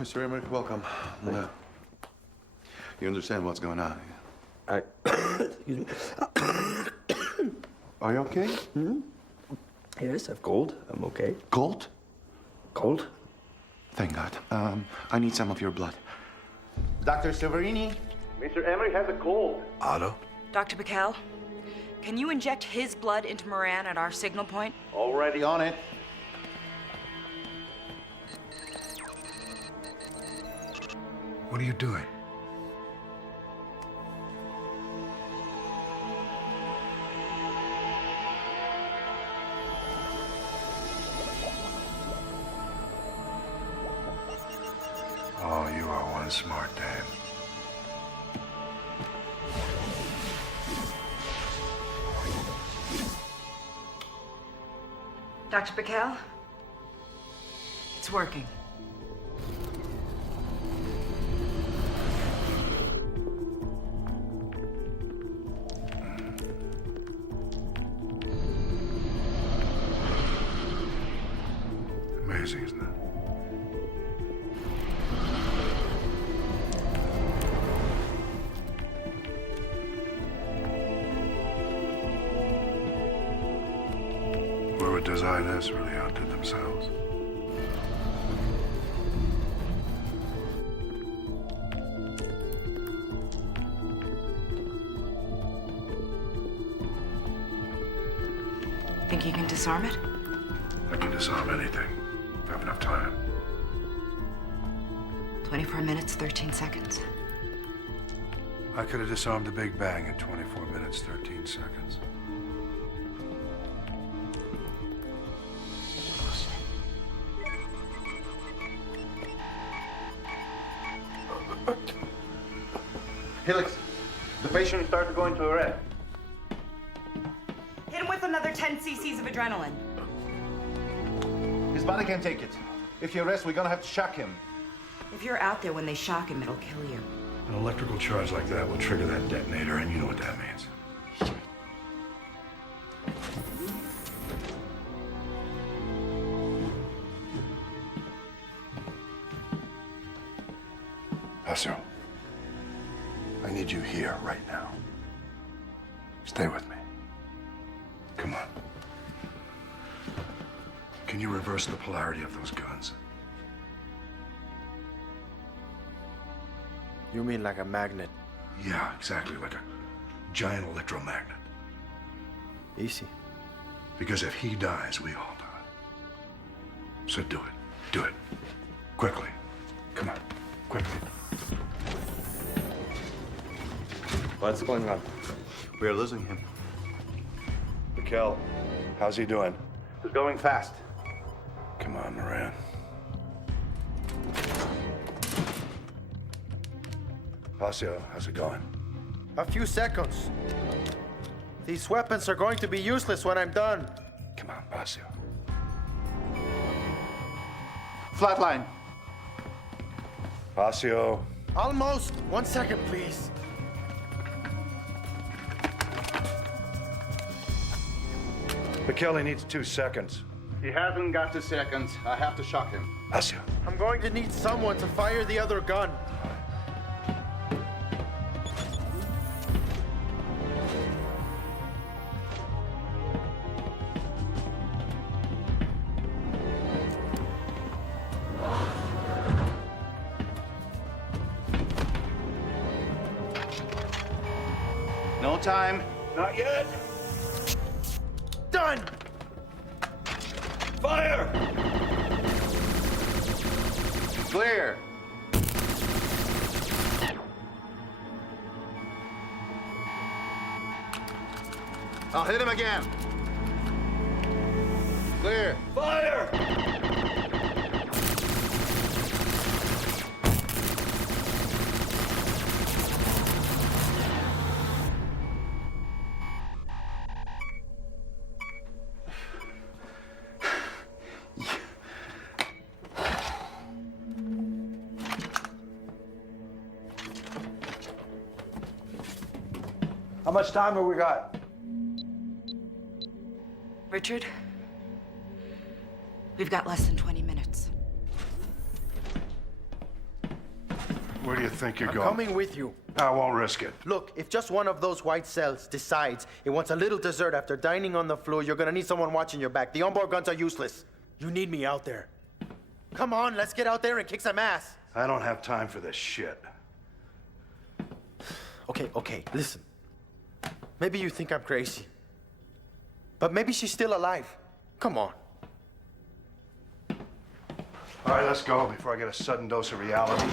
Mr. Emmerich, welcome. You understand what's going on? Excuse me. Are you okay? Yes, I've cold. I'm okay. Cold? Cold? Thank God. I need some of your blood. Dr. Severini, Mr. Emmerich has a cold. Otto? Dr. Bickel, can you inject his blood into Moran at our signal point? Already on it. What are you doing? Oh, you are one smart dame. Dr. Bickel? It's working. Amazing, isn't it? Whoever designed this really outdid themselves. Think you can disarm it? I can disarm anything. have enough time. 24 minutes, 13 seconds. I could have disarmed the Big Bang in 24 minutes, 13 seconds. Helix, the patient started to go into arrest. Hit him with another 10 cc's of adrenaline. His body can't take it. If you arrest, we're gonna have to shock him. If you're out there when they shock him, it'll kill you. An electrical charge like that will trigger that detonator, and you know what that means. Hasso, I need you here right now. Stay with me. Come on. Can you reverse the polarity of those guns? You mean like a magnet? Yeah, exactly, like a giant electromagnet. Easy. Because if he dies, we all die. So do it. Do it. Quickly. Come on. Quickly. What's going on? We are losing him. Mikel, how's he doing? He's going fast. Come on, Moran. Pasio, how's it going? A few seconds. These weapons are going to be useless when I'm done. Come on, Pasio. Flatline. Pasio. Almost. 1 second, please. Mikel needs 2 seconds. He hasn't got 2 seconds. I have to shock him. Pasio. I'm going to need someone to fire the other gun. No time. Not yet. Done. Fire! Clear. I'll hit him again. Clear. Fire! How much time have we got? Richard, we've got less than 20 minutes. Where do you think you're I'm going? coming with you. I won't risk it. Look, if just one of those white cells decides it wants a little dessert after dining on the floor, you're gonna need someone watching your back. The onboard guns are useless. You need me out there. Come on, let's get out there and kick some ass. I don't have time for this shit. Okay, listen. Maybe you think I'm crazy. But maybe she's still alive. Come on. All right, let's go before I get a sudden dose of reality.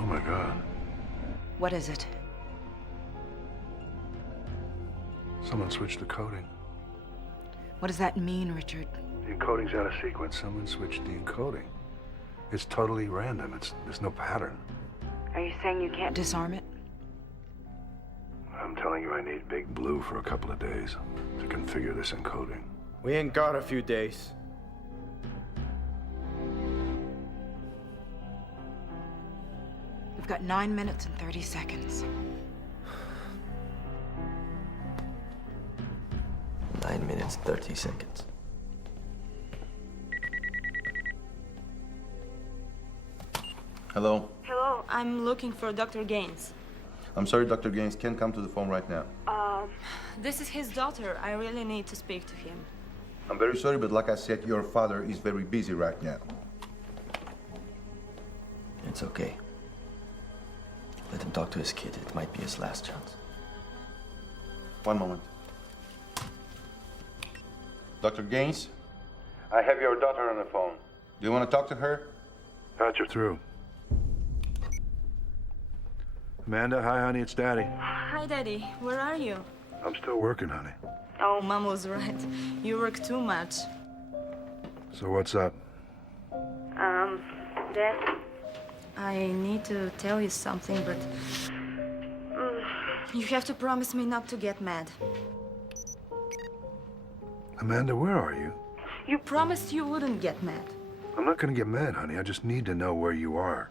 Oh my God. What is it? Someone switched the coding. What does that mean, Richard? The encoding's out of sequence. Someone switched the encoding. It's totally random. There's no pattern. Are you saying you can't disarm it? I'm telling you, I need Big Blue for a couple of days to configure this encoding. We ain't got a few days. We've got 9 minutes and 30 seconds. 9 minutes, 30 seconds. Hello. Hello, I'm looking for Dr. Gaines. I'm sorry, Dr. Gaines can't come to the phone right now. This is his daughter. I really need to speak to him. I'm very sorry, but like I said, your father is very busy right now. It's okay. Let him talk to his kid. It might be his last chance. One moment. Dr. Gaines? I have your daughter on the phone. Do you want to talk to her? Patch her through. Amanda, hi, honey, it's Daddy. Hi, Daddy. Where are you? I'm still working, honey. Oh, Mom was right. You work too much. So what's up? Dad? I need to tell you something, but... you have to promise me not to get mad. Amanda, where are you? You promised you wouldn't get mad. I'm not gonna get mad, honey. I just need to know where you are.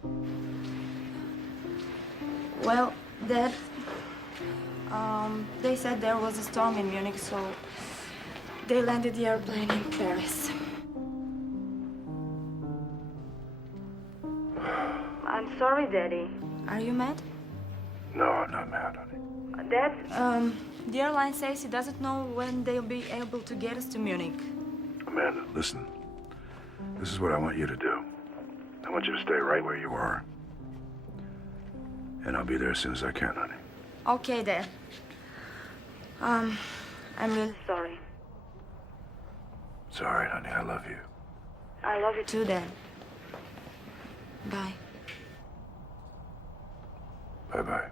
Well, Dad, they said there was a storm in Munich, so they landed the airplane in Paris. I'm sorry, Daddy. Are you mad? No, I'm not mad, honey. Dad, the airline says it doesn't know when they'll be able to get us to Munich. Amanda, listen. This is what I want you to do. I want you to stay right where you are. And I'll be there as soon as I can, honey. Okay, Dad. I'm really sorry. It's all right, honey. I love you. I love you too, Dad. Bye. Bye-bye.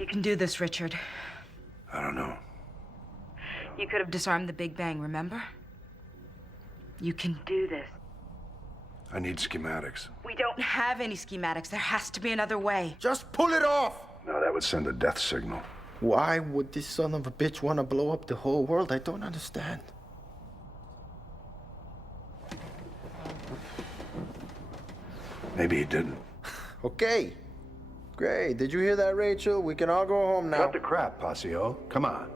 You can do this, Richard. I don't know. You could have disarmed the Big Bang, remember? You can do this. I need schematics. We don't have any schematics. There has to be another way. Just pull it off! No, that would send a death signal. Why would this son of a bitch want to blow up the whole world? I don't understand. Maybe he didn't. Okay. Great. Did you hear that, Rachel? We can all go home now. Cut the crap, Passio. Come on.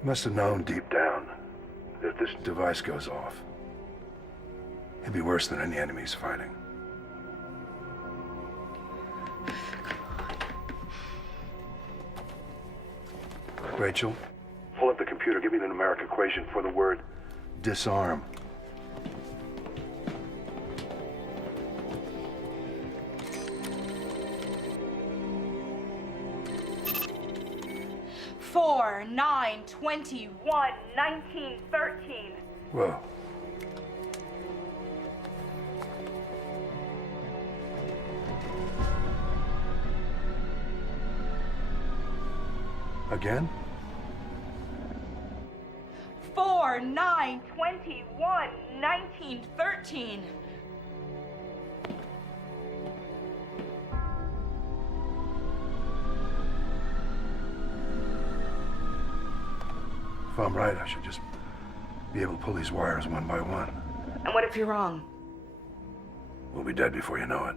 He must have known deep down that if this device goes off, it'd be worse than any enemy he's fighting. Rachel, pull up the computer. Give me the numeric equation for the word disarm. Four, 9, 21, 19, 13. Whoa. Again? 4, 9, 21, 19, 13. If I'm right, I should just be able to pull these wires one by one. And what if you're wrong? We'll be dead before you know it.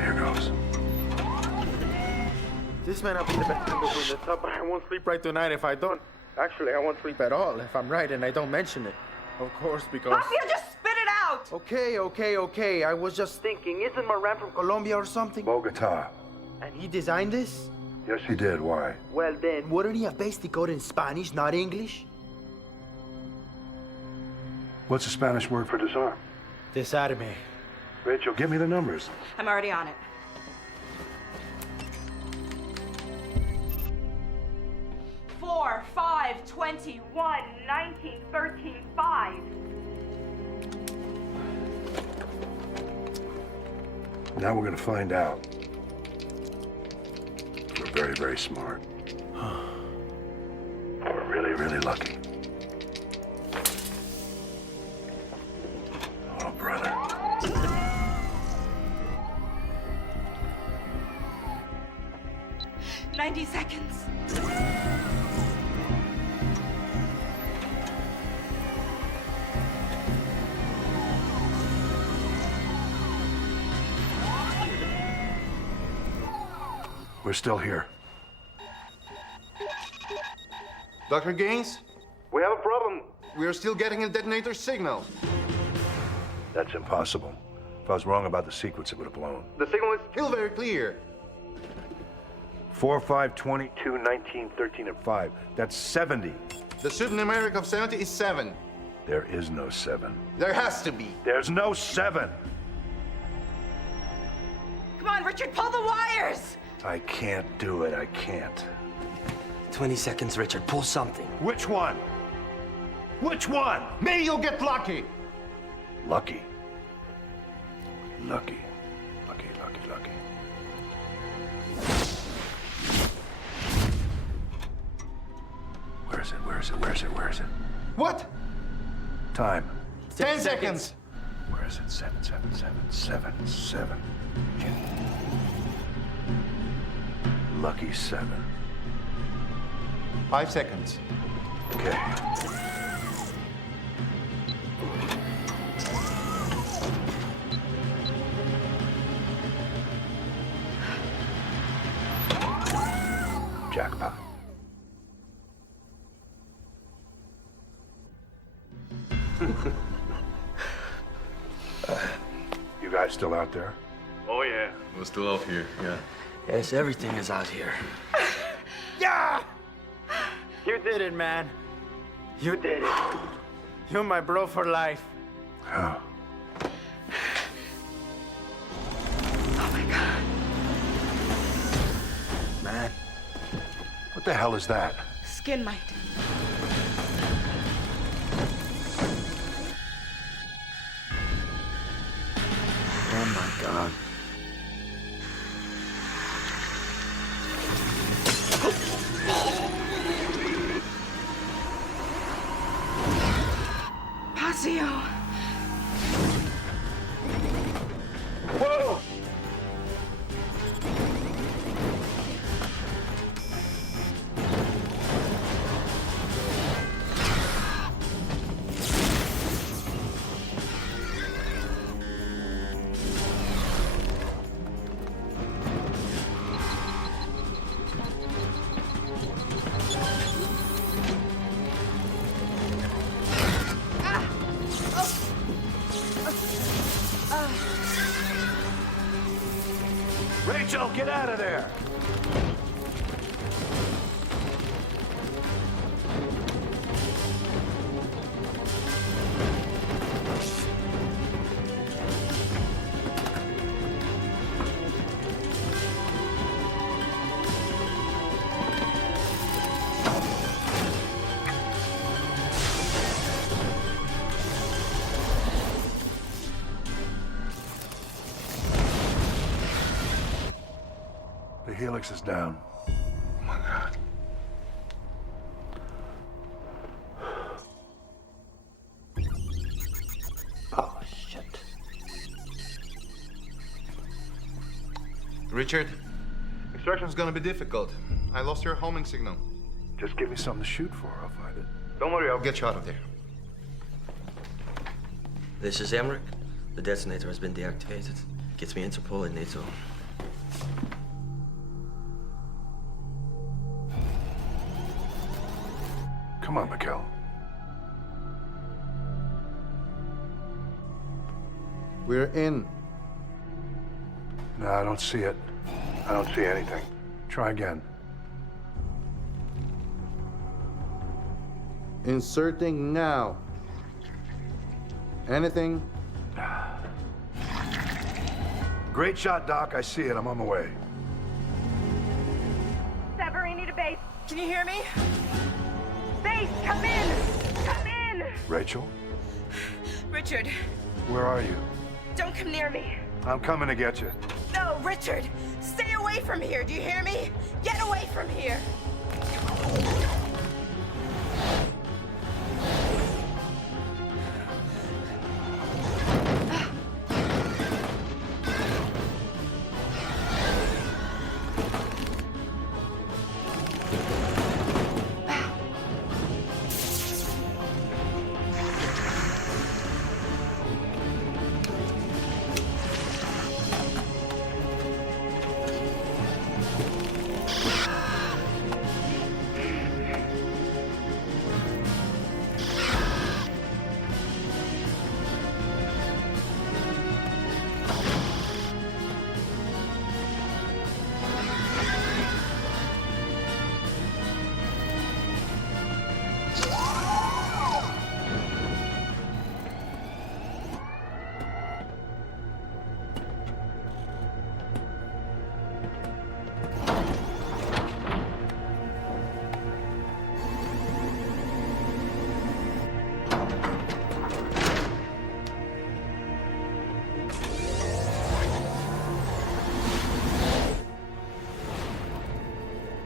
Here goes. This man up in the bed between the top, but I won't sleep right tonight if I don't. Actually, I won't sleep at all if I'm right and I don't mention it. Of course, because... Mafia, just spit it out! Okay. I was just thinking, isn't Moran from Colombia or something? Bogota. And he designed this? Yes, he did. Why? Well then, wouldn't he have based the code in Spanish, not English? What's the Spanish word for disarm? Desarme. Rachel, give me the numbers. I'm already on it. 4, 5, 21, 19, 13, 5. Now we're gonna find out. We're very, very smart. We're really, really lucky. Oh, brother. "90 seconds. We're still here. Dr. Gaines, we have a problem. We are still getting a detonator signal. That's impossible. If I was wrong about the sequence, it would have blown. The signal is still very clear. 4, 5, 22, 19, 13, and 5. That's 70. The pseudonumeric of 70 is 7. There is no 7. There has to be. There's no 7. Come on, Richard, pull the wires! I can't do it. I can't. 20 seconds, Richard. Pull something. Which one? Which one? Maybe you'll get lucky. Lucky. Lucky. Lucky, lucky, lucky. Where is it? Where is it? Where is it? Where is it? What? Time. 10 seconds. Where is it? 7, 7, 7, 7, 7. Lucky 7. 5 seconds. Okay. Jackpot. You guys still out there? Oh, yeah. We're still out here, yeah. Yes, everything is out here. Yeah! You did it, man. You did it. You're my bro for life. Oh. Oh my God. Man. What the hell is that? Skin mite. Oh my God. Passio. Whoa! Rachel, get out of there! The helix is down. Oh my God. Oh, shit. Richard, extraction's gonna be difficult. I lost your homing signal. Just give me something to shoot for. I'll find it. Don't worry, I'll get you out of there. This is Emmerich. The detonator has been deactivated. Gets me Interpol and NATO. Come on, Mikkel. We're in. No, I don't see it. I don't see anything. Try again. Inserting now. Anything? Great shot, Doc. I see it. I'm on my way. Severini to base. Can you hear me? Please, come in! Come in! Rachel, Richard, where are you? don't come near me. I'm coming to get you. No, Richard! Stay away from here, do you hear me? Get away from here!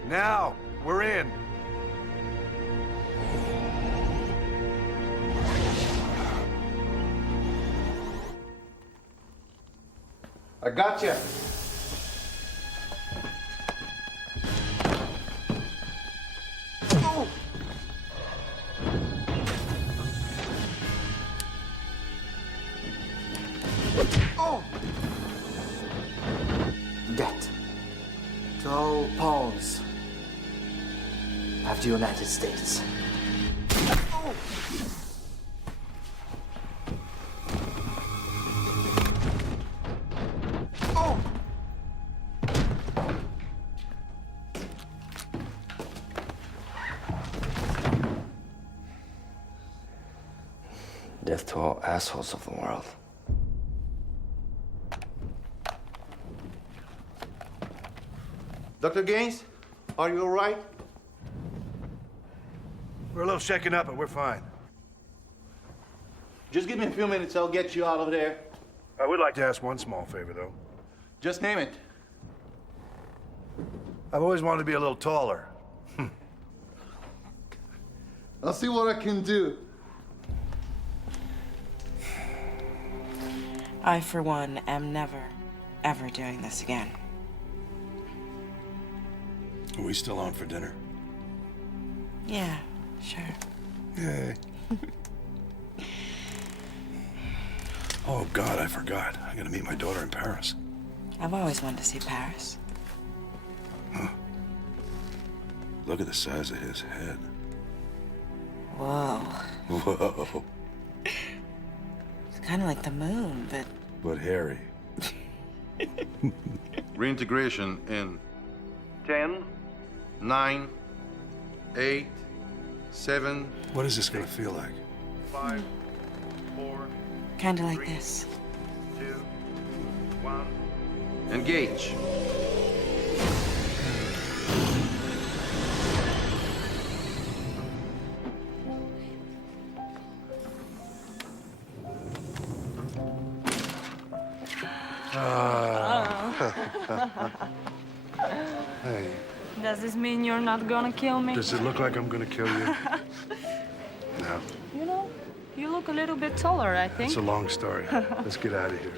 Now, we're in. I gotcha. Oh. Oh! Debt to all pawns of the United States. Death to all assholes of the world. Dr. Gaines, are you all right? We're a little shaken up, but we're fine. Just give me a few minutes, I'll get you out of there. I would like to ask one small favor, though. Just name it. I've always wanted to be a little taller. I'll see what I can do. I, for one, am never, ever doing this again. Are we still on for dinner? Yeah, sure. Yay. Oh, God, I forgot. I gotta meet my daughter in Paris. I've always wanted to see Paris. Huh. Look at the size of his head. Whoa. Whoa. It's kind of like the moon, but... But hairy. Reintegration in 10, 9, 8, 7. What is this gonna feel like? 5, 4. Kind of like this. 2, 1. Engage. Hey, Does this mean you're not gonna kill me? does it look like I'm gonna kill you? No. You know, you look a little bit taller, I think. It's a long story. Let's get out of here.